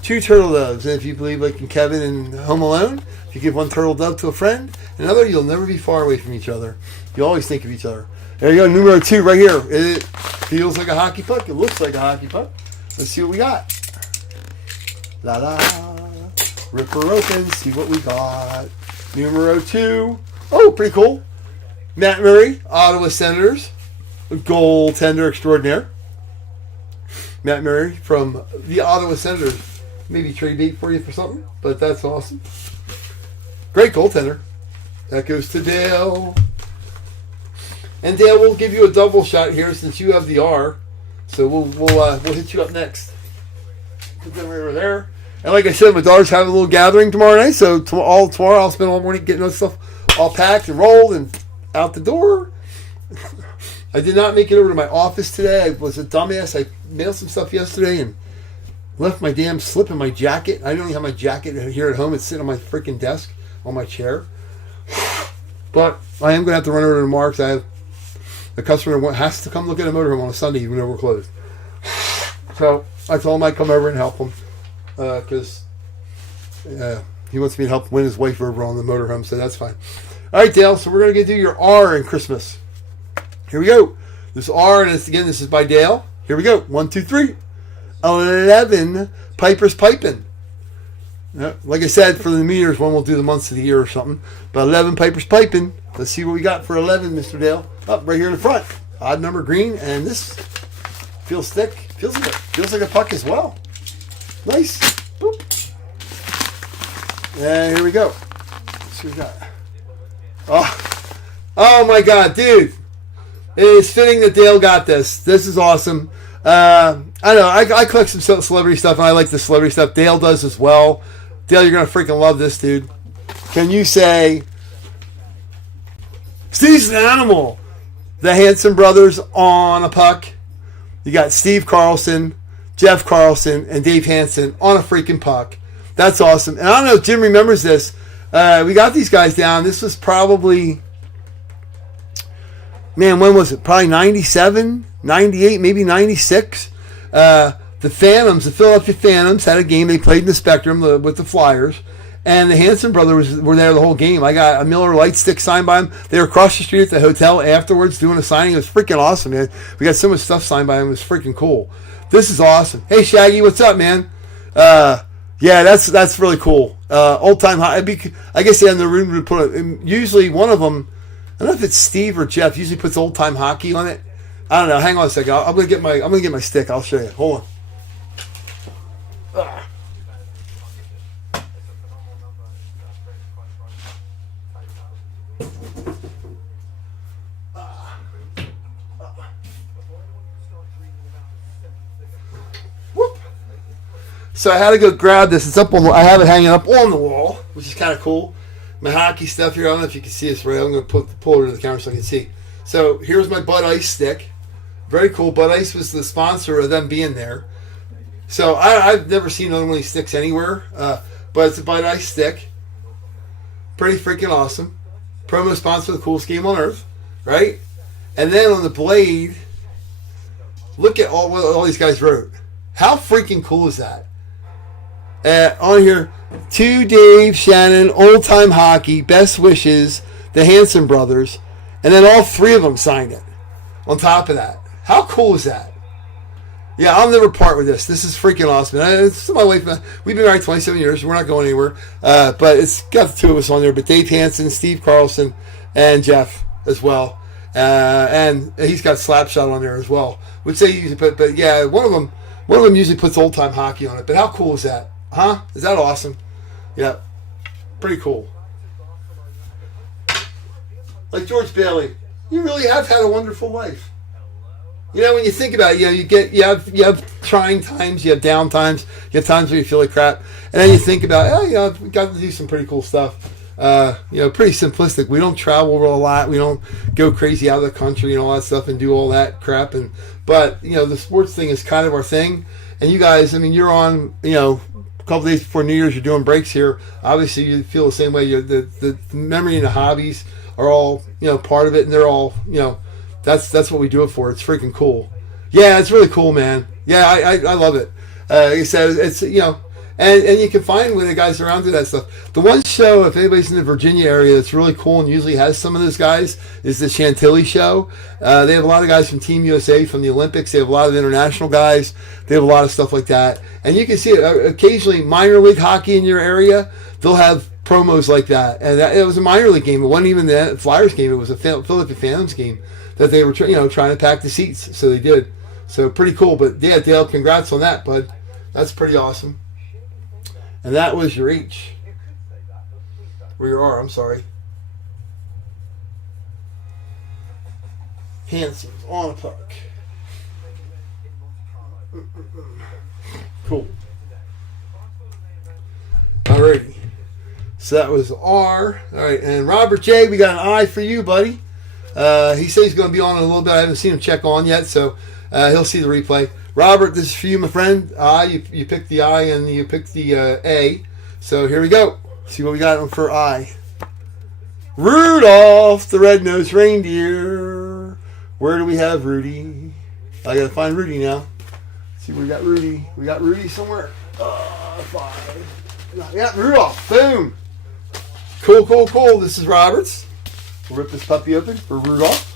2 turtle doves. And if you believe like in Kevin and Home Alone, if you give 1 turtle dove to a friend, another, you'll never be far away from each other. You always think of each other. There you go, numero 2 right here. It feels like a hockey puck. It looks like a hockey puck. Let's see what we got. La la. Rip her open. See what we got. Numero 2. Oh, pretty cool. Matt Murray, Ottawa Senators. Goaltender extraordinaire. Matt Murray from the Ottawa Senators. Maybe trade bait for you for something, but that's awesome. Great goaltender. That goes to Dale. And Dale, we'll give you a double shot here since you have the R. So we'll hit you up next. Put them right over there. And like I said, my daughter's having a little gathering tomorrow night. So tomorrow I'll spend all morning getting those stuff all packed and rolled and out the door. I did not make it over to my office today. I was a dumbass. I mailed some stuff yesterday and left my damn slip in my jacket. I don't even have my jacket here at home. It's sitting on my freaking desk on my chair. But I am going to have to run over to Mark's. I have a customer that has to come look at a motorhome on a Sunday even though we're closed. So I told him I'd come over and help him because he wants me to help win his wife over on the motorhome, so that's fine. All right, Dale, so we're going to do your R in Christmas. Here we go. This R, and this is by Dale. Here we go. 1, 2, 3. 11 Pipers Piping. Like I said, for the meters one, we'll do the months of the year or something. But 11 Pipers Piping. Let's see what we got for 11, Mr. Dale. Up right here in the front. Odd number green, and this feels thick. Feels like a puck as well. Nice. Boop. And here we go. Let's see what we got. Oh my God, dude. It is fitting that Dale got this. This is awesome. I know. I collect some celebrity stuff, and I like the celebrity stuff. Dale does as well. Dale, you're going to freaking love this, dude. Can you say, Steve's an animal? The Hanson brothers on a puck. You got Steve Carlson, Jeff Carlson, and Dave Hansen on a freaking puck. That's awesome. And I don't know if Jim remembers this. We got these guys down. This was probably, man, when was it? Probably 97, 98, maybe 96. The Phantoms, the Philadelphia Phantoms, had a game. They played in the Spectrum with the Flyers. And the Hanson brothers were there the whole game. I got a Miller Lite stick signed by them. They were across the street at the hotel afterwards doing a signing. It was freaking awesome, man. We got so much stuff signed by them. It was freaking cool. This is awesome. Hey, Shaggy, what's up, man? Yeah, that's really cool. Old time hockey. I guess they had in the room to put it. Usually one of them, I don't know if it's Steve or Jeff, usually puts old time hockey on it. I don't know. Hang on a second. I'm gonna get my stick. I'll show you. Hold on. So I had to go grab this. It's up on. I have it hanging up on the wall, which is kind of cool. My hockey stuff here. I don't know if you can see this right. I'm going to pull it to the camera so I can see. So here's my Bud Ice stick. Very cool. Bud Ice was the sponsor of them being there. So I've never seen one of these sticks anywhere, but it's a Bud Ice stick. Pretty freaking awesome. Promo sponsor of the coolest game on earth, right? And then on the blade, look at what all these guys wrote. How freaking cool is that? On here, to Dave, Shannon, old time hockey, best wishes, the Hanson brothers, and then all three of them signed it. On top of that, how cool is that? Yeah, I'll never part with this. This is freaking awesome. It's my wife. We've been married 27 years. We're not going anywhere. But it's got the two of us on there. But Dave Hansen, Steve Carlson, and Jeff as well. And he's got Slapshot on there as well. Which they usually put. But yeah, one of them usually puts old time hockey on it. But how cool is that? Huh? Is that awesome? Yeah. Pretty cool. Like George Bailey, you really have had a wonderful life. You know, when you think about it, you have trying times, you have down times, you have times where you feel like crap, and then you think about, we got to do some pretty cool stuff. Pretty simplistic. We don't travel a lot. We don't go crazy out of the country and all that stuff and do all that crap. But the sports thing is kind of our thing. And you guys, I mean, you're on, a couple days before New Year's, you're doing breaks here. Obviously, you feel the same way. The memory and the hobbies are all, part of it, and they're all, that's what we do it for. It's freaking cool. Yeah, it's really cool, man. Yeah, I love it. Like I said, it's, and you can find where the guys around do that stuff. The one show, if anybody's in the Virginia area, that's really cool and usually has some of those guys, is the Chantilly show. They have a lot of guys from Team USA, from the Olympics. They have a lot of international guys. They have a lot of stuff like that. And you can see it occasionally, minor league hockey in your area, they'll have promos like that. And it was a minor league game. It wasn't even the Flyers game. It was a Philadelphia Phantoms game that they were trying to pack the seats. So they did. So pretty cool. But yeah, Dale, congrats on that, bud. That's pretty awesome. And that was your H. Or your R, I'm sorry. Hanson's on a puck. Cool. Alrighty. So that was R. Alright, and Robert J, we got an I for you, buddy. He said he's going to be on in a little bit. I haven't seen him check on yet, so he'll see the replay. Robert, this is for you, my friend. You picked the I and you picked the A. So here we go. See what we got for I. Rudolph, the red-nosed reindeer. Where do we have Rudy? I got to find Rudy now. See where we got Rudy. We got Rudy somewhere. 5. Yeah, Rudolph. Boom. Cool. This is Robert's. We'll rip this puppy open for Rudolph.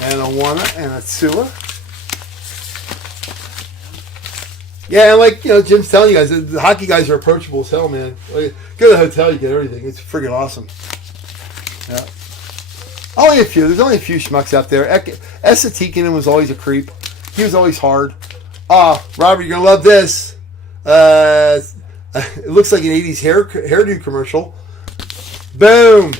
And a Wana and a Tsua. Yeah, and like, Jim's telling you guys, the hockey guys are approachable as hell, man. Like, go to the hotel, you get everything. It's friggin' awesome. Yeah. Only a few. There's only a few schmucks out there. Esa Tikkanen was always a creep. He was always hard. Robert, you're going to love this. It looks like an 80s hairdo commercial. Boom.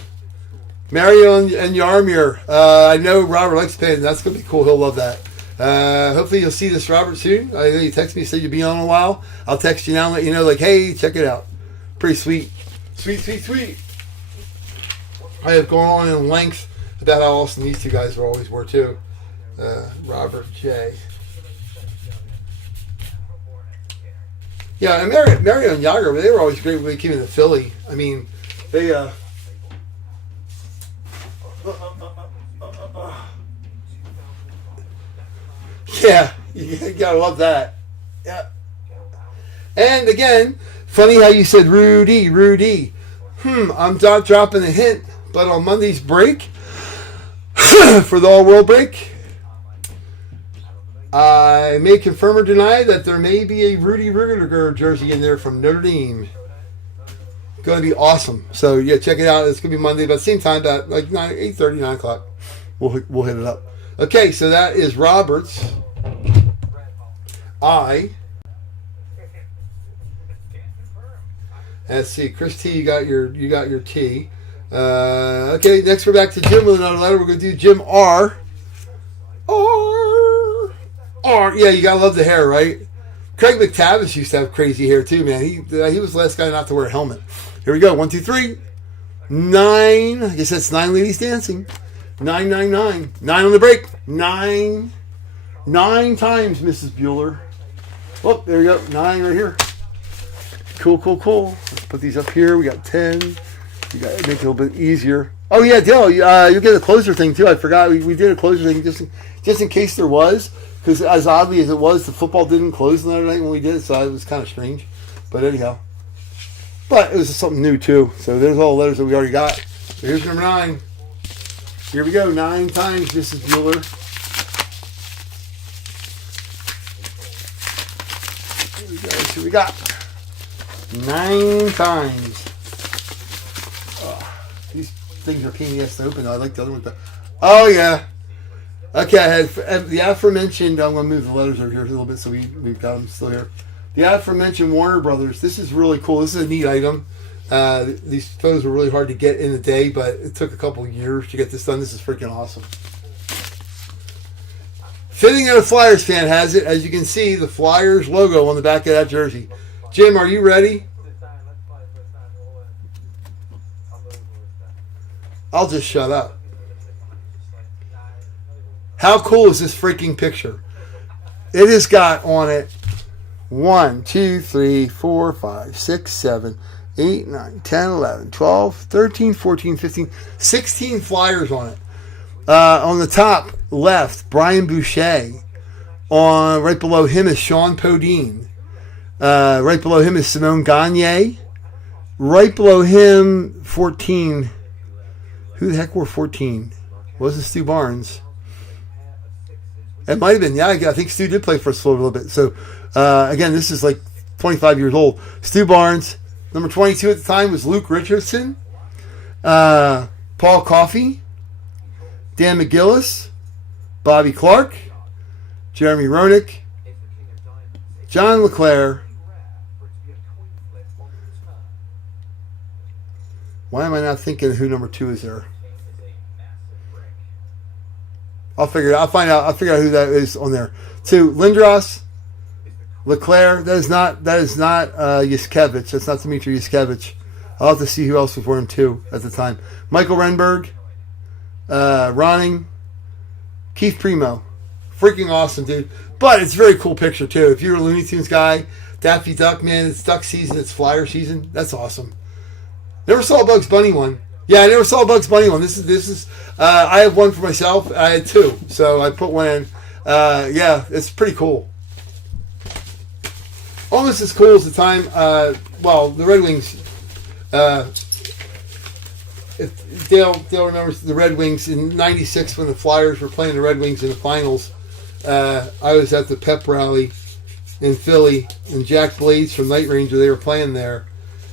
Mario and Yarmir. I know Robert likes painting. That's going to be cool. He'll love that. Hopefully you'll see this Robert soon. I know you texted me, said you'll be on in a while. I'll text you now and let you know, like, hey, check it out. Pretty sweet. Sweet. I have gone on in length about how awesome these two guys always were, too. Robert J. Yeah, and Mario and Yager, they were always great when they came into Philly. I mean, they yeah, you gotta love that. Yeah. And again, funny how you said Rudy. I'm not dropping a hint, but on Monday's break, for the all-world break, I may confirm or deny that there may be a Rudy Rudiger jersey in there from Notre Dame. Going to be awesome. So, yeah, check it out. It's going to be Monday, but same time, about like 8:30, 9 o'clock. We'll hit it up. Okay, so that is Roberts. Let's see, Chris T, you got your T. Okay, next we're back to Jim with another letter. We're going to do Jim R. Yeah, you gotta love the hair, right? Craig McTavish used to have crazy hair too, man. He was the last guy not to wear a helmet. Here we go. 1, 2, 3. 9. I guess that's 9 ladies dancing. 9. 9 on the break. 9 times, Mrs. Bueller. Oh, there you go. 9 right here. Cool. Let's put these up here. We got 10. You got to make it a little bit easier. Oh yeah, Dale, you'll get a closer thing too. I forgot we did a closer thing just in case there was, because as oddly as it was, the football didn't close the other night when we did it, so it was kind of strange. But anyhow, it was something new too. So there's all the letters that we already got. So here's number 9. Here we go. 9 times, Mrs. Bueller. Here we go. Let's see what we got. 9 times. These things are pain in the ass to open. I like the other one. Oh, yeah. Okay, I had the aforementioned. I'm going to move the letters over here a little bit so we've got them still here. The aforementioned Warner Brothers. This is really cool. This is a neat item. These photos were really hard to get in the day, but it took a couple of years to get this done. This is freaking awesome. Fitting that a Flyers fan has it. As you can see, the Flyers logo on the back of that jersey. Jim, are you ready? I'll just shut up. How cool is this freaking picture? It has got on it 1, 2, 3, 4, 5, 6, 7, 8, 9, 10, 11, 12, 13, 14, 15, 16 Flyers on it. On the top left, Brian Boucher. Right below him is Sean Podine. Right below him is Simone Gagne. Right below him, 14. Who the heck wore 14? Wasn't Stu Barnes? It might have been. Yeah, I think Stu did play for us for a little bit. So, again, this is like 25 years old. Stu Barnes. Number 22 at the time was Luke Richardson. Paul Coffey. Dan McGillis. Bobby Clark. Jeremy Roenick. John LeClair. Why am I not thinking who number 2 is there? I'll figure it out. I'll figure out who that is on there. 2, Lindros, LeClair. That is not Yuskevich. That's not Dmitry Yuskevich. I'll have to see who else was wearing 2 at the time. Michael Renberg, Ronning, Keith Primo. Freaking awesome, dude. But it's a very cool picture too. If you're a Looney Tunes guy, Daffy Duck, man, it's duck season, it's Flyer season. That's awesome. Never saw a Bugs Bunny one. Yeah, I never saw a Bugs Bunny one. This is. I have one for myself. I had 2, so I put one in. Yeah, it's pretty cool. Almost as cool as the time. The Red Wings. If Dale remembers the Red Wings in '96 when the Flyers were playing the Red Wings in the finals. I was at the pep rally in Philly, and Jack Blades from Night Ranger. They were playing there.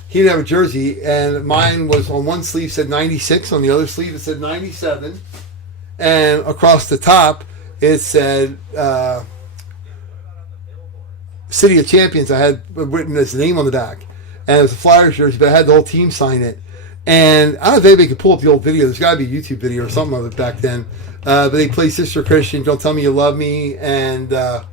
He didn't have a jersey, and mine was on one sleeve said 96, on the other sleeve it said 97, and across the top it said City of Champions. I had written his name on the back, and it was a Flyers jersey, but I had the whole team sign it. And I don't know if anybody could pull up the old video. There's got to be a YouTube video or something of it back then. But they played Sister Christian, Don't Tell Me You Love Me, and I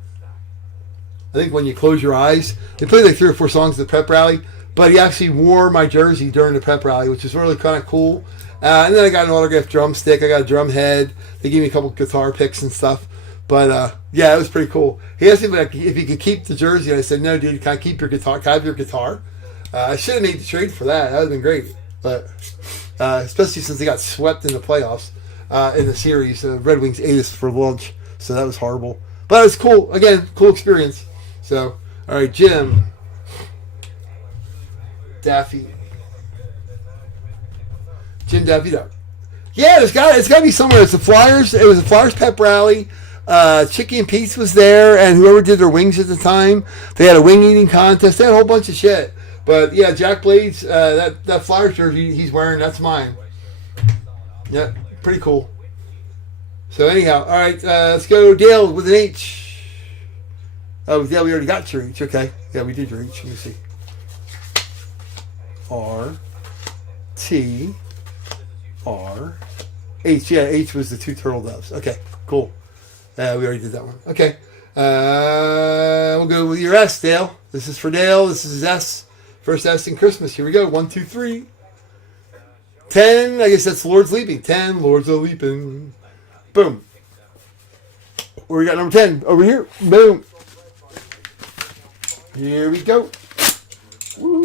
think When You Close Your Eyes. They played like 3 or 4 songs at the pep rally. But he actually wore my jersey during the pep rally, which is really kind of cool. And then I got an autographed drumstick. I got a drum head. They gave me a couple guitar picks and stuff. But yeah, it was pretty cool. He asked me if he could keep the jersey, and I said, "No, dude. Can I keep your guitar? Can I have your guitar?" I should have made the trade for that. That would have been great. But especially since they got swept in the playoffs in the series, Red Wings ate us for lunch, so that was horrible. But it was cool. Again, cool experience. So, all right, Jim Daffy. Jim Daffy Duck. Yeah, it's got to be somewhere. It's the Flyers. It was the Flyers pep rally. Chicky and Pete's was there, and whoever did their wings at the time, they had a wing eating contest. They had a whole bunch of shit. But yeah, Jack Blades, that Flyers jersey he's wearing, that's mine. Yep, pretty cool. So anyhow, all right, let's go Dale with an H. Oh yeah, we already got your H. Okay, yeah, we did your H. Let me see. R T R H. Yeah, H was the two turtle doves. Okay, cool. We already did that one. Okay. We'll go with your S, Dale. This is for Dale. This is his S. First S in Christmas. Here we go. 1, 2, 3. 10. I guess that's Lord's Leaping. 10. Lords are leaping. Boom. Where we got number 10? Over here. Boom. Here we go. Woo.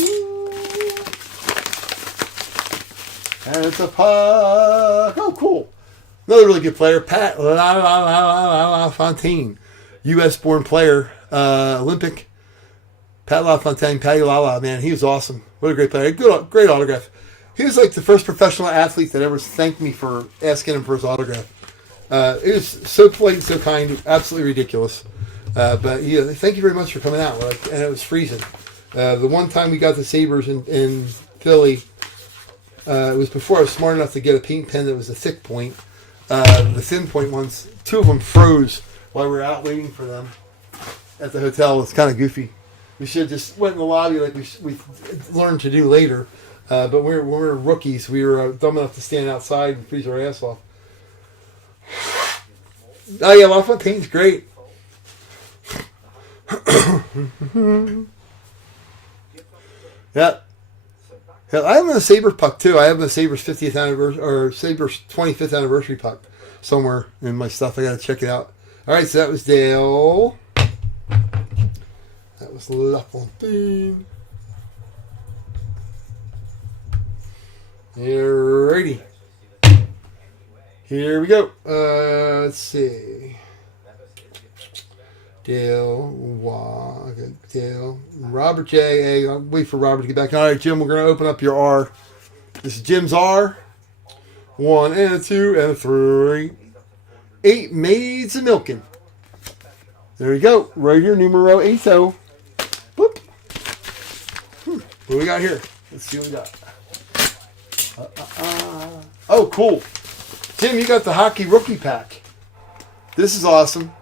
And it's a puck. Oh, cool. Another really good player, Pat LaFontaine. U.S.-born player, Olympic. Pat LaFontaine, Patty Lala, man, he was awesome. What a great player. Great autograph. He was like the first professional athlete that ever thanked me for asking him for his autograph. It was so polite, so kind, absolutely ridiculous. But yeah, thank you very much for coming out. And it was freezing. The one time we got the Sabres in Philly, it was before I was smart enough to get a paint pen that was a thick point. The thin point ones, two of them froze while we were out waiting for them at the hotel. It's kind of goofy. We should have just went in the lobby like we learned to do later. But when we were rookies, we were dumb enough to stand outside and freeze our ass off. Oh yeah, LaFontaine's great. Yeah. Hell, I have a Sabres puck too. I have a Sabres 50th anniversary or Sabres 25th anniversary puck somewhere in my stuff. I gotta check it out. All right, so that was Dale. That was LaFontaine. Alrighty. Here we go. Let's see. Dale, Robert J. Hey, I'll wait for Robert to get back. All right, Jim, we're going to open up your R. This is Jim's R. 1 and a 2 and a 3. 8 maids a milking. There you go. Right here, numero 8. Boop. What do we got here? Let's see what we got. Oh, cool. Jim, you got the hockey rookie pack. This is awesome.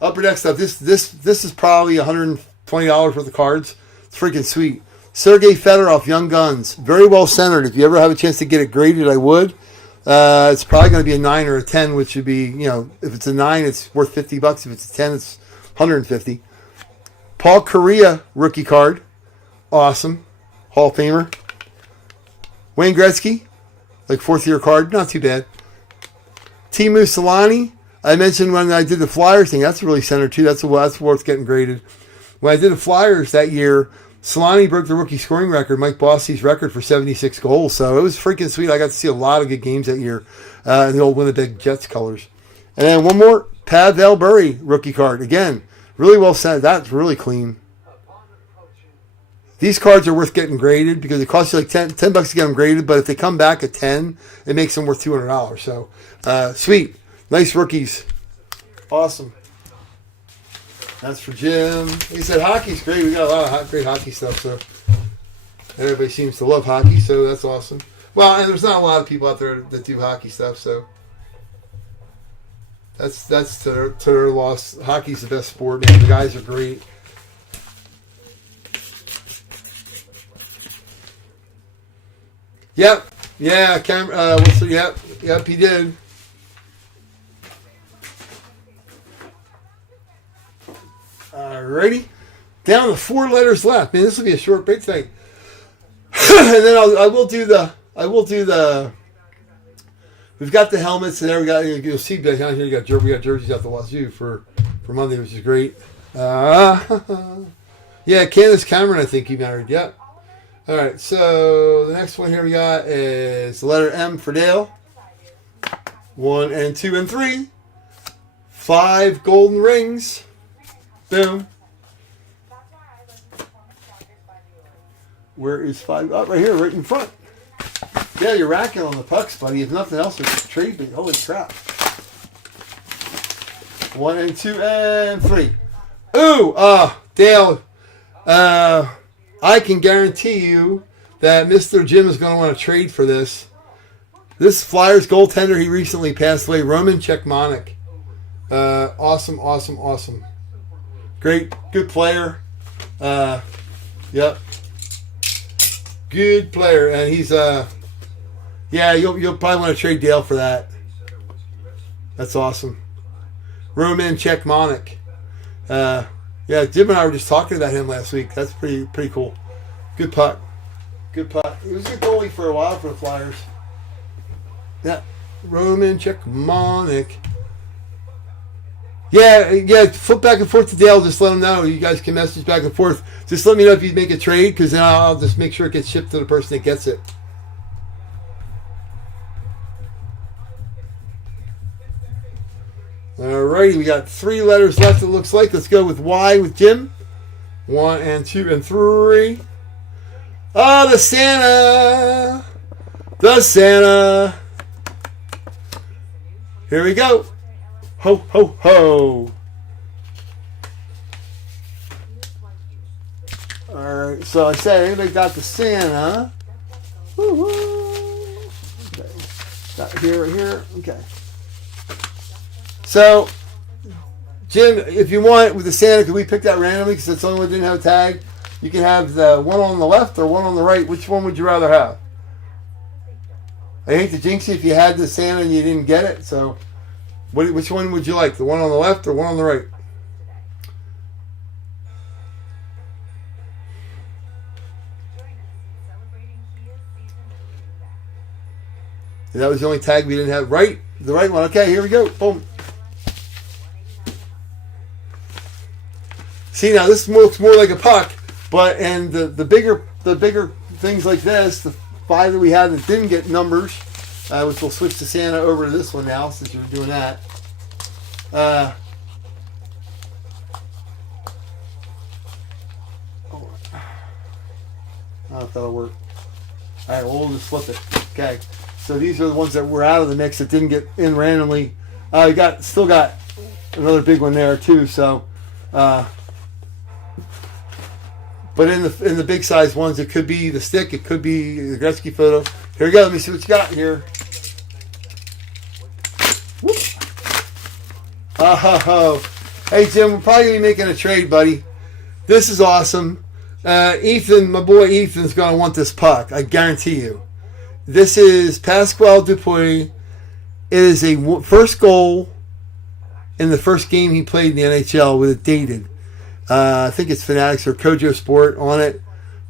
Upper Deck stuff. This is probably $120 worth of cards. It's freaking sweet. Sergei Fedorov, Young Guns. Very well centered. If you ever have a chance to get it graded, I would. It's probably going to be a 9 or a 10, which would be, if it's a 9, it's worth $50. If it's a 10, it's $150. Paul Kariya, rookie card. Awesome. Hall of Famer. Wayne Gretzky, like 4th year card. Not too bad. Teemu Selanne. I mentioned when I did the Flyers thing, that's really centered too. That's worth getting graded. When I did the Flyers that year, Selanne broke the rookie scoring record, Mike Bossy's record for 76 goals. So it was freaking sweet. I got to see a lot of good games that year in the old Winnipeg Jets colors. And then one more, Pavel Bure rookie card. Again, really well centered. That's really clean. These cards are worth getting graded because it costs you like $10 to get them graded. But if they come back at 10, it makes them worth $200. So sweet. Nice rookies. Awesome. That's for Jim. Like I said, hockey's great. We got a lot of great hockey stuff. So everybody seems to love hockey. So that's awesome. Well, and there's not a lot of people out there that do hockey stuff. So that's to their loss. Hockey's the best sport, man. The guys are great. Yep. Yeah. Yep. He did. Alrighty, down to 4 letters left. Man, this will be a short break thing. And then I will do the we've got the helmets and there. We got, you'll see down here. We got jerseys out the wazoo for Monday, which is great. Yeah, Candace Cameron, I think he married. Yep. All right, so the next one here we got is the letter M for Dale. 1 and 2 and 3. 5 golden rings. Boom. Where is 5? Oh, right here, right in front. Yeah, you're racking on the pucks, buddy. If nothing else, it's trade bait. Holy crap. 1 and 2 and 3. Ooh, Dale. I can guarantee you that Mr. Jim is going to want to trade for this. This Flyers goaltender, he recently passed away, Roman Cechmanek. Awesome. Great, good player. Yep. Good player. And he's, yeah, you'll probably want to trade Dale for that. That's awesome. Roman Cechmanek. Yeah, Jim and I were just talking about him last week. That's pretty cool. Good puck. He was a good goalie for a while for the Flyers. Yeah, Roman Cechmanek. Yeah, flip back and forth to Dale. Just let him know. You guys can message back and forth. Just let me know if you make a trade, because then I'll just make sure it gets shipped to the person that gets it. Alrighty, we got 3 letters left, it looks like. Let's go with Y with Jim. 1 and 2 and 3. Oh, the Santa! The Santa! Here we go. Ho, ho, ho. Alright, so I said, anybody got the Santa? Woo-hoo. Okay. Got here. Okay. So, Jim, if you want, with the Santa, could we pick that randomly because it's the only one that didn't have a tag? You can have the one on the left or one on the right. Which one would you rather have? I hate to jinx you if you had the Santa and you didn't get it. So, which one would you like? The one on the left or one on the right? And that was the only tag we didn't have. Right? The right one. Okay, here we go. Boom. See, now this looks more like a puck, and the bigger things like this, the 5 that we had that didn't get numbers, which we'll switch to Santa over to this one now since you're doing that. I don't know if that'll work. All right, we'll just flip it. Okay, so these are the ones that were out of the mix that didn't get in randomly. We still got another big one there too. So. But in the big size ones, it could be the stick, it could be the Gretzky photo. Here we go. Let me see what you got here. Whoop. Oh. Hey Jim, we're probably gonna be making a trade, buddy. This is awesome. Ethan, my boy Ethan's gonna want this puck. I guarantee you. This is Pascal Dupuis. It is a first goal in the first game he played in the NHL with it dated. I think it's Fanatics or Kojo Sport on it.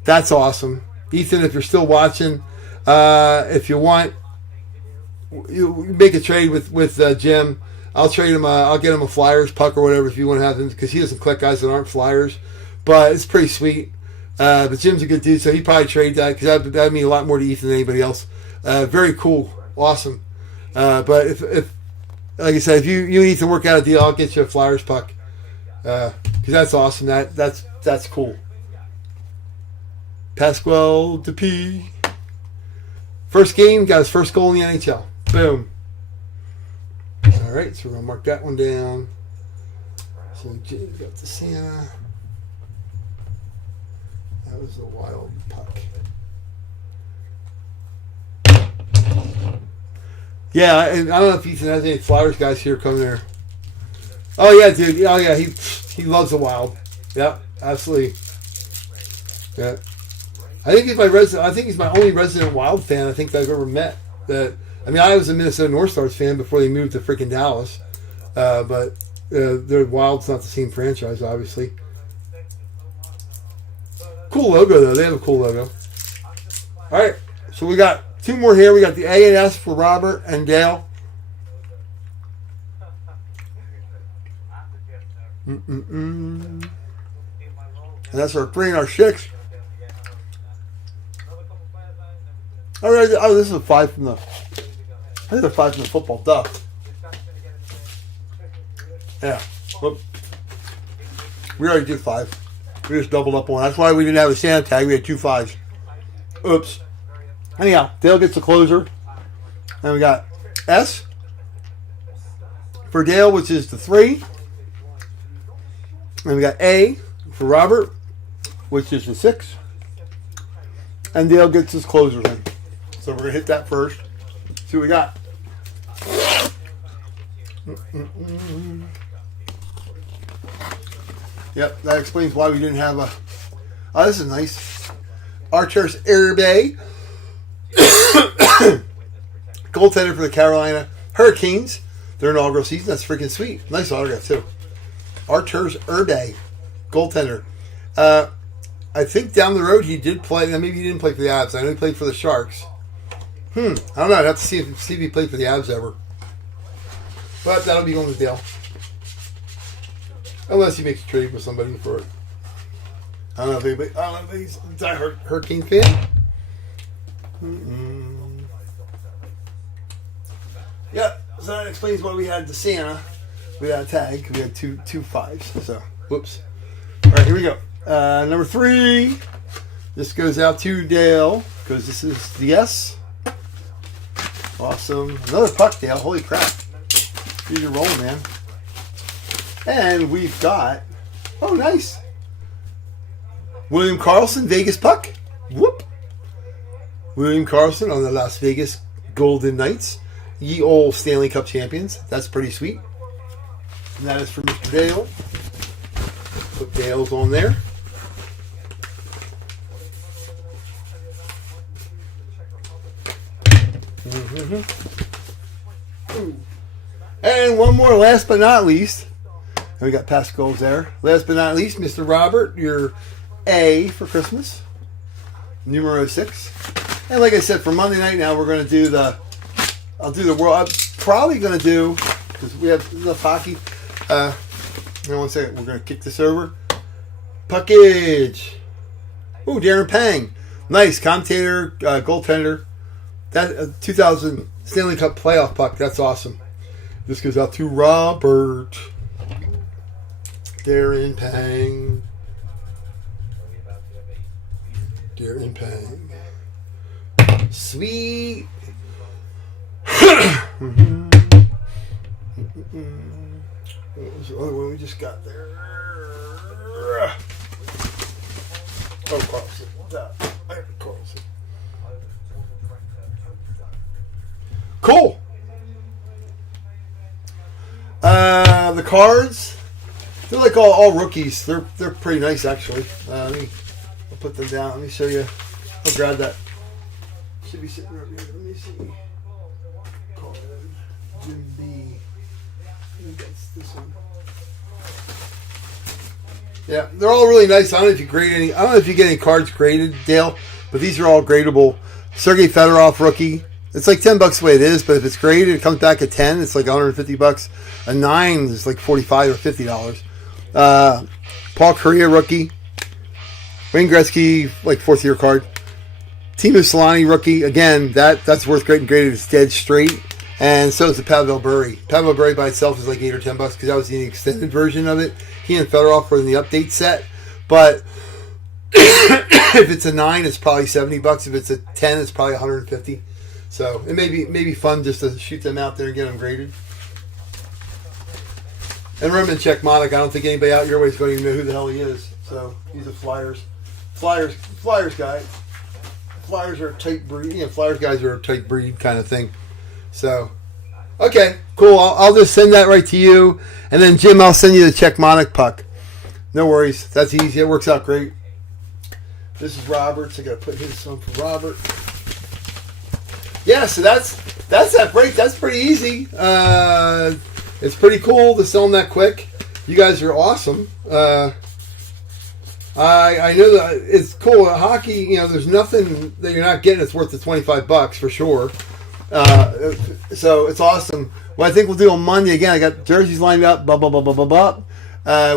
That's awesome. Ethan, if you're still watching, if you want, you make a trade with Jim. I'll trade him. I'll get him a Flyers puck or whatever if you want to have him, because he doesn't collect guys that aren't Flyers. But it's pretty sweet. But Jim's a good dude, so he'd probably trade that, because that'd mean a lot more to Ethan than anybody else. Very cool. Awesome. But if like I said, if you and Ethan work out a deal, I'll get you a Flyers puck. Because that's awesome. That's cool. Pascal Dupuis. First game, got his first goal in the NHL. Boom. All right, so we're going to mark that one down. So Jimmy got the Santa. That was a wild puck. Yeah, and I don't know if Ethan has any Flyers guys here coming there. Oh yeah, dude. Oh yeah, he loves the Wild. Yep, absolutely. Yeah, I think he's my resident. I think he's my only resident Wild fan I think I've ever met. I was a Minnesota North Stars fan before they moved to freaking Dallas, but their Wild's not the same franchise, obviously. Cool logo though. They have a cool logo. All right, so we got Two more here. We got the A and S for Robert and Dale. And that's our 3 and our 6. All right. Oh, this is a 5 from the. I think a 5 from the football. Duh. Yeah. Whoop. We already did 5. We just doubled up on. That's why we didn't have a Santa tag. We had 2 5s. Oops. Anyhow, Dale gets the closer. And we got S for Dale, which is the 3. And we got A for Robert, which is the 6. And Dale gets his closer in. So we're going to hit that first. See what we got. Yep, that explains why we didn't have a... Oh, this is nice. Archer's Herbe. Goaltender for the Carolina Hurricanes. Their inaugural season. That's freaking sweet. Nice autograph, too. Archer's Herbe. Goaltender. I think down the road he did play... Maybe he didn't play for the Avs. I know he played for the Sharks. I don't know. I'd have to see if he played for the Avs ever. But that'll be going to Dale. Unless he makes a trade with somebody for it. I don't know if he's a diehard Hurricane fan. Yeah, so that explains why we had the Santa. We had a tag. We had two 5s. So, whoops. All right, here we go. Number 3. This goes out to Dale because this is the S. Awesome. Another puck, Dale. Holy crap. You're rolling, man. And we've got... Oh, nice. William Karlsson, Vegas puck. Whoop. William Karlsson on the Las Vegas Golden Knights. Ye old Stanley Cup champions. That's pretty sweet. And that is for Mr. Dale. Put Dale's on there. And one more, last but not least. And we got past goals there. Last but not least, Mr. Robert, your A for Christmas. Numero 6. And like I said, for Monday night now, we're going to do the... I'll do the world... I'm probably going to do... Because we have enough hockey. One second. We're going to kick this over. Puckage. Ooh, Darren Pang. Nice. Commentator, goaltender. That 2000 Stanley Cup playoff puck. That's awesome. This goes out to Robert. Darren Pang. Darren Pang. Sweet. What was the other one we just got there? Oh, Carlson. Carlson. Cool. The cards, they're like all rookies. They're pretty nice, actually. I'll put them down. Let me show you. I'll grab that. Should be sitting right here. Let me see. Card. Jim B. I think that's this one. Yeah, they're all really nice. I don't know if you grade any. I don't know if you get any cards graded, Dale, but these are all gradable. Sergei Fedorov rookie. It's like $10 the way it is, but if it's graded, it comes back at 10. It's like $150. A 9 is like $45 or $50. Paul Kariya rookie. Wayne Gretzky, like 4th year card. Teemu Selanne rookie. Again, that's worth graded. It's dead straight. And so is the Pavel Bure. Pavel Bure by itself is like $8 or $10 because that was the extended version of it. He and Fedorov were in the update set. But if it's a 9, it's probably $70. If it's a 10, it's probably $150. So it may be fun just to shoot them out there and get them graded. And Roman Czechmanek, I don't think anybody out your way is going to even know who the hell he is. So he's a Flyers guy. Flyers are a tight breed. You know, Flyers guys are a tight breed kind of thing. So, okay, cool. I'll just send that right to you. And then, Jim, I'll send you the Czechmanek puck. No worries. That's easy. It works out great. This is Robert's. I got to put his on for Robert. Yeah, so that's that break. That's pretty easy. It's pretty cool to sell them that quick. You guys are awesome. I'm I know that it's cool. Hockey, there's nothing that you're not getting that's worth the $25 for sure. So it's awesome. What I think we'll do on Monday, again, I got jerseys lined up, blah, blah, blah, blah, blah, blah.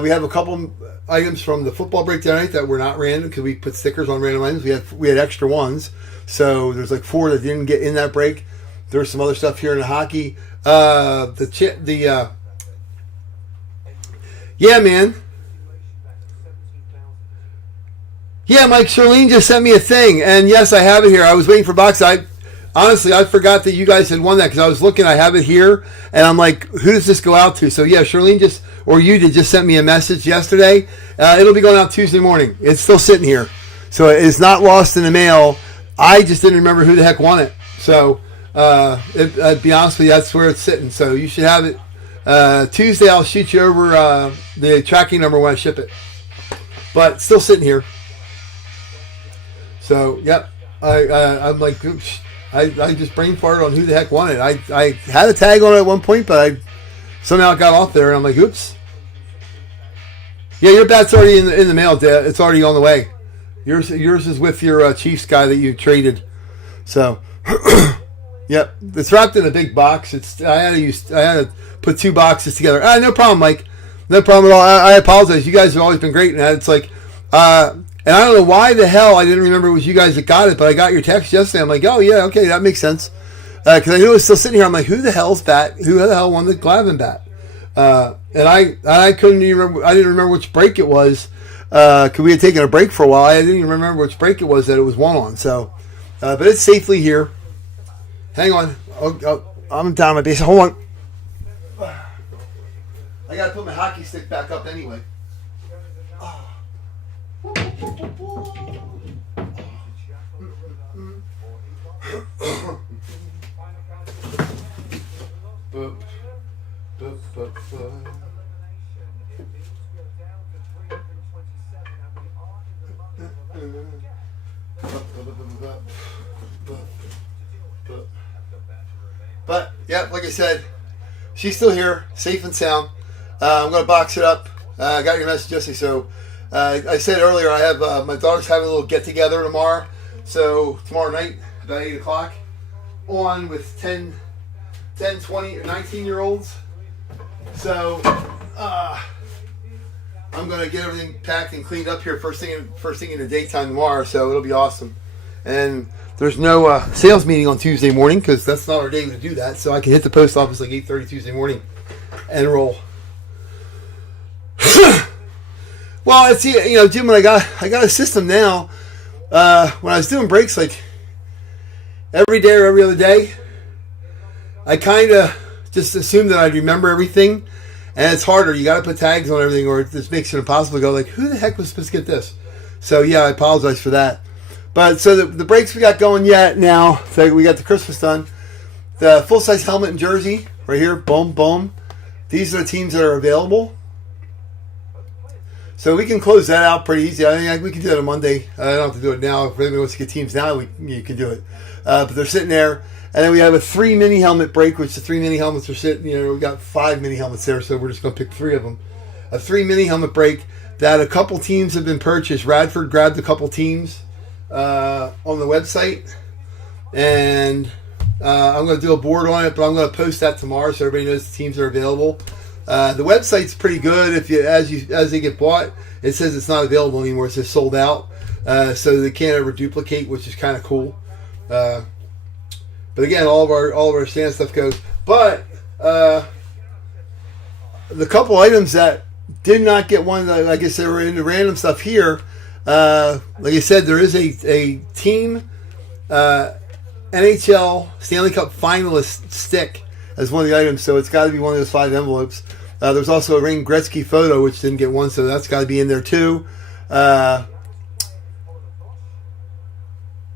We have a couple items from the football breakdown night that were not random because we put stickers on random items. We had extra ones. So there's like 4 that didn't get in that break. There's some other stuff here in the hockey. Yeah, man. Yeah, Mike, Charlene just sent me a thing, and yes, I have it here. I was waiting for box. Honestly, I forgot that you guys had won that because I was looking. I have it here, and I'm like, who does this go out to? So yeah, Charlene just sent me a message yesterday. It'll be going out Tuesday morning. It's still sitting here, so it's not lost in the mail. I just didn't remember who the heck won it. So to be honest with you, that's where it's sitting. So you should have it Tuesday. I'll shoot you over the tracking number when I ship it, but it's still sitting here. So, yep, I'm like, oops, I just brain farted on who the heck won it. I had a tag on it at one point, but I somehow got off there, and I'm like, oops. Yeah, your bat's already in the mail, Dad. It's already on the way. Yours is with your Chiefs guy that you traded. So, yep, it's wrapped in a big box. I had to put 2 boxes together. No problem, Mike. No problem at all. I apologize. You guys have always been great, and it's like, and I don't know why the hell I didn't remember it was you guys that got it, but I got your text yesterday. I'm like, oh, yeah, okay, that makes sense. Because I knew it was still sitting here. I'm like, who the hell's bat? Who the hell won the Glavin bat? And I couldn't even remember. I didn't remember which break it was because we had taken a break for a while. I didn't even remember which break it was that it was won on. So, but it's safely here. Hang on. I'm down my base. Hold on. I got to put my hockey stick back up anyway. But yeah, like I said, she's still here, safe and sound. I'm going to box it up. I got your message, Jesse. So I said earlier, I have my daughter's having a little get together tomorrow. So tomorrow night, about 8 o'clock, on with 10, 20, or 19-year-olds. So I'm going to get everything packed and cleaned up here first thing in the daytime tomorrow. So it'll be awesome. And there's no sales meeting on Tuesday morning because that's not our day to do that. So I can hit the post office like 8:30 Tuesday morning and roll. Well, it's Jim. When I got a system now. When I was doing breaks like every day or every other day, I kind of just assumed that I'd remember everything, and it's harder. You got to put tags on everything, or it just makes it impossible to go like, who the heck was supposed to get this? So yeah, I apologize for that. But so the breaks we got going yet now. So we got the Christmas done. The full size helmet and jersey right here. Boom, boom. These are the teams that are available. So we can close that out pretty easy. I think we can do that on Monday. I don't have to do it now. If anybody wants to get teams now, you can do it. But they're sitting there. And then we have a 3 mini helmet break, which the 3 mini helmets are sitting. We got 5 mini helmets there, so we're just going to pick 3 of them. A 3 mini helmet break that a couple teams have been purchased. Radford grabbed a couple teams on the website. And I'm going to do a board on it, but I'm going to post that tomorrow so everybody knows the teams are available. The website's pretty good. As they get bought, it says it's not available anymore. It says sold out, so they can't ever duplicate, which is kind of cool. But again, all of our stand stuff goes. But the couple items that did not get one, like I said, were in the random stuff here. Like I said, there is a team NHL Stanley Cup finalist stick as one of the items, so it's got to be one of those 5 envelopes. There's also a Wayne Gretzky photo, which didn't get one, so that's got to be in there too.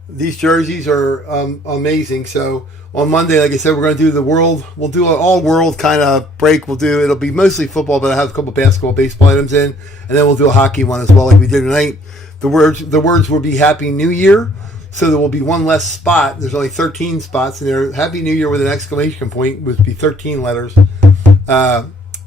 These jerseys are amazing. So on Monday, like I said, we're going to do the world. We'll do an all-world kind of break. It'll be mostly football, but I have a couple basketball, baseball items in, and then we'll do a hockey one as well, like we did tonight. The words will be Happy New Year. So there will be one less spot. There's only 13 spots in there. Happy New Year with an exclamation point would be 13 letters.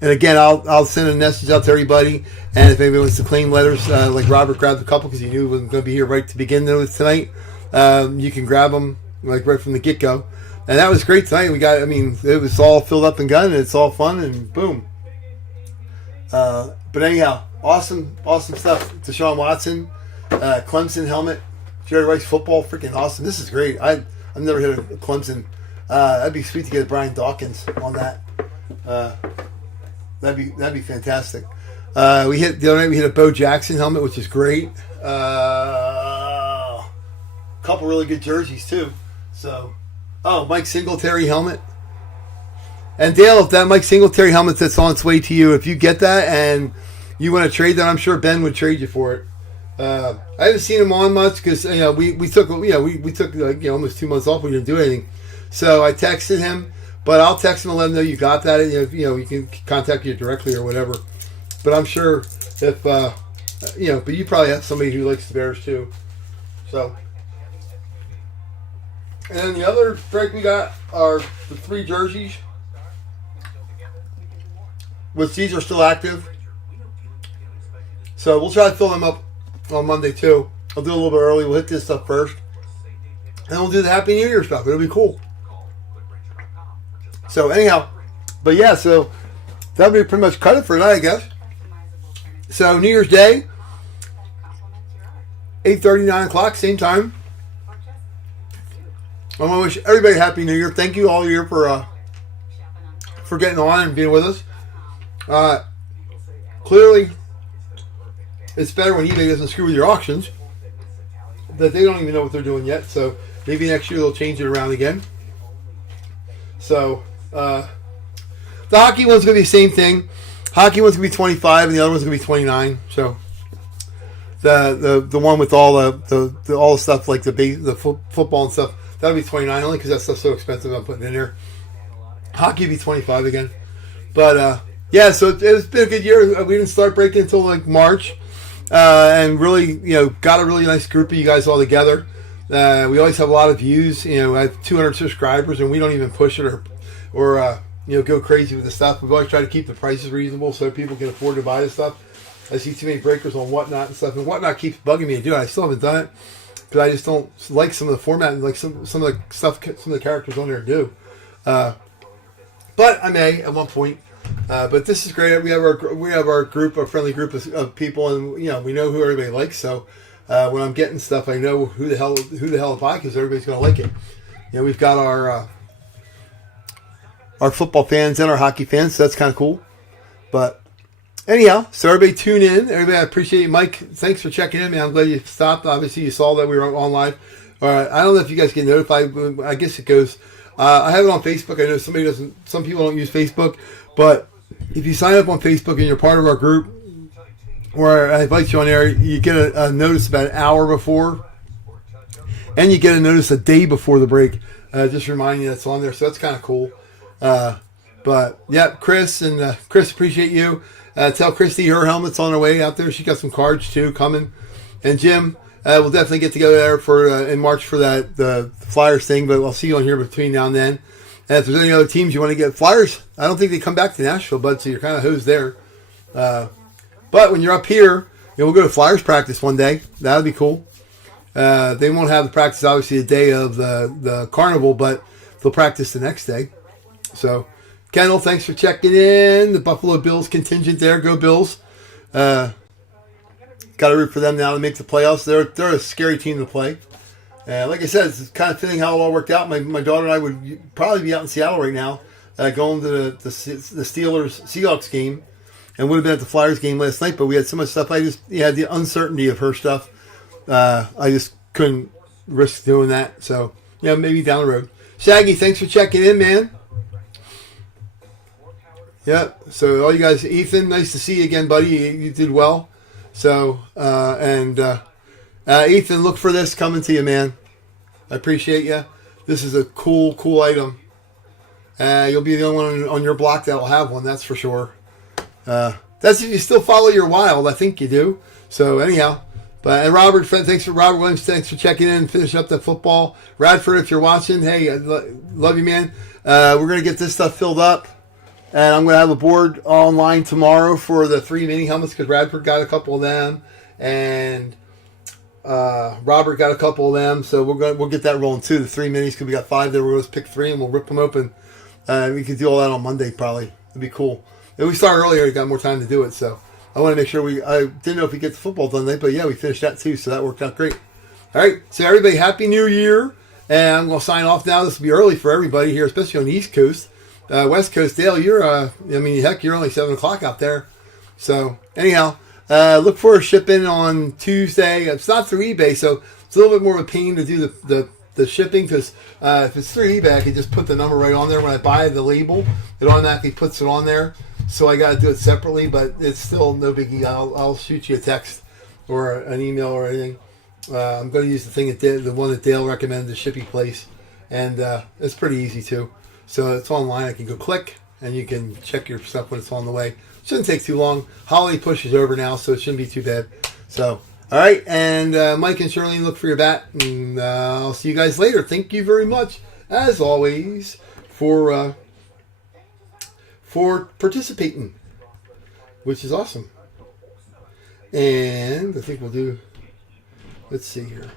And again, I'll send a message out to everybody. And if anybody wants to claim letters, like Robert grabbed a couple because he knew he wasn't going to be here right to begin with tonight, you can grab them like right from the get go. And that was great tonight. It was all filled up and gun, and it's all fun, and boom. But anyhow, awesome stuff. Deshaun Watson, Clemson helmet, Jerry Rice football, freaking awesome. This is great. I've never hit a Clemson. That'd be sweet to get Brian Dawkins on that. That'd be fantastic. The other night we hit a Bo Jackson helmet, which is great. A couple really good jerseys too. So, Mike Singletary helmet. And Dale, if that Mike Singletary helmet that's on its way to you, if you get that and you want to trade that, I'm sure Ben would trade you for it. I haven't seen him on much because we took almost 2 months off. We didn't do anything, so I texted him. But I'll text him and let him know you got that. You can contact you directly or whatever. But I'm sure if but you probably have somebody who likes the Bears too. So, and then the other break we got are the 3 jerseys, which these are still active. So we'll try to fill them up on Monday too. I'll do a little bit early. We'll hit this stuff first, and we'll do the Happy New Year stuff. It'll be cool. So anyhow, but yeah, so that'll be pretty much cut it for tonight, I guess. So New Year's Day, 8:30, 9 o'clock, same time. I want to wish everybody a Happy New Year. Thank you all year for getting on and being with us. Clearly, it's better when eBay doesn't screw with your auctions. That they don't even know what they're doing yet. So maybe next year they'll change it around again. So the hockey one's going to be the same thing. Hockey one's going to be 25 and the other one's going to be 29. So the one with all the all the stuff like the football and stuff, that'll be 29 only because that stuff's so expensive. I'm putting in there. Hockey will be 25 again. But yeah, so it's been a good year. We didn't start breaking until like March, and really got a really nice group of you guys all together. We always have a lot of views. I have 200 subscribers, and we don't even push it or go crazy with the stuff. We've always tried to keep the prices reasonable so people can afford to buy the stuff. I see too many breakers on Whatnot and stuff, and Whatnot keeps bugging me to do it. I still haven't done it because I just don't like some of the format and like some of the stuff some of the characters on there do. But I may at one point. But this is great. We have our group, our friendly group of people, and we know who everybody likes. So when I'm getting stuff, I know who the hell to buy because everybody's going to like it. We've got our football fans and our hockey fans, so that's kind of cool. But anyhow, so everybody tune in. Everybody, I appreciate you. Mike, thanks for checking in, man. I'm glad you stopped. Obviously, you saw that we were on live. I don't know if you guys get notified. I guess it goes. I have it on Facebook. I know some people don't use Facebook, but if you sign up on Facebook and you're part of our group, or I invite you on there, you get a notice about an hour before, and you get a notice a day before the break, just reminding you that's on there. So that's kind of cool. But yeah, Chris, appreciate you. Tell Christy her helmet's on her way out there. She got some cards too coming, and Jim. We'll definitely get together there for in March for the Flyers thing, but I'll see you on here between now and then. And if there's any other teams you want to get, Flyers, I don't think they come back to Nashville, bud, so you're kind of hosed there. But when you're up here, we'll go to Flyers practice one day. That'll be cool. They won't have the practice, obviously, the day of the carnival, but they'll practice the next day. So, Kendall, thanks for checking in. The Buffalo Bills contingent there. Go Bills. Got to root for them now to make the playoffs. They're a scary team to play. Like I said, it's kind of fitting how it all worked out. My daughter and I would probably be out in Seattle right now, going to the Seahawks game, and would have been at the Flyers game last night. But we had so much stuff. I just had the uncertainty of her stuff. I just couldn't risk doing that. So maybe down the road. Shaggy, thanks for checking in, man. Yep. So all you guys, Ethan, nice to see you again, buddy. You did well. So, Ethan, look for this coming to you, man. I appreciate you. This is a cool item. You'll be the only one on your block that'll have one, that's for sure. That's if you still follow your wild. I think you do. So, anyhow. And Robert, thanks for Robert Williams. Thanks for checking in and finishing up the football. Radford, if you're watching, hey, I love you, man. We're going to get this stuff filled up. And I'm going to have a board online tomorrow for the 3 mini helmets because Radford got a couple of them, and Robert got a couple of them. So we'll get that rolling too. The 3 minis, because we got 5 there. We're going to pick 3 and we'll rip them open. We could do all that on Monday probably. It'd be cool. If we start earlier, we got more time to do it. So I want to make sure I didn't know if we get the football done late, but yeah, we finished that too. So that worked out great. All right. So everybody, Happy New Year. And I'm going to sign off now. This will be early for everybody here, especially on the East Coast. West Coast, Dale, you're only 7 o'clock out there. So anyhow, look for a shipping on Tuesday. It's not through eBay, so it's a little bit more of a pain to do the shipping, because if it's through eBay, I can just put the number right on there. When I buy the label, it automatically puts it on there. So I got to do it separately, but it's still no biggie. I'll shoot you a text or an email or anything. I'm going to use the one that Dale recommended, the Shippy Place, and it's pretty easy too. So it's online. I can go click, and you can check your stuff when it's on the way. Shouldn't take too long. Holiday push is over now, so it shouldn't be too bad. So, all right, and Mike and Charlene, look for your bat, and I'll see you guys later. Thank you very much, as always, for participating, which is awesome. And I think we'll do. Let's see here.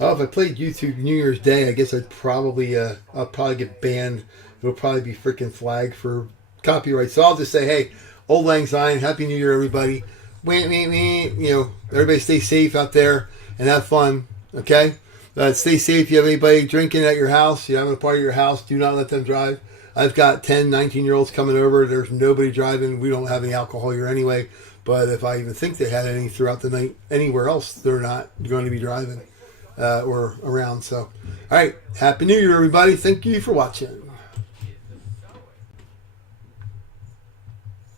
Oh, if I played YouTube New Year's Day, I guess I'll probably get banned. It'll probably be freaking flagged for copyright. So I'll just say, hey, Old Lang Syne, Happy New Year, everybody. Everybody stay safe out there and have fun. Okay, stay safe. If you have anybody drinking at your house, you're having a party at your house, do not let them drive. I've got 10, 19-year-olds coming over. There's nobody driving. We don't have any alcohol here anyway. But if I even think they had any throughout the night anywhere else, they're not going to be driving or around. So, all right. Happy New Year, everybody. Thank you for watching.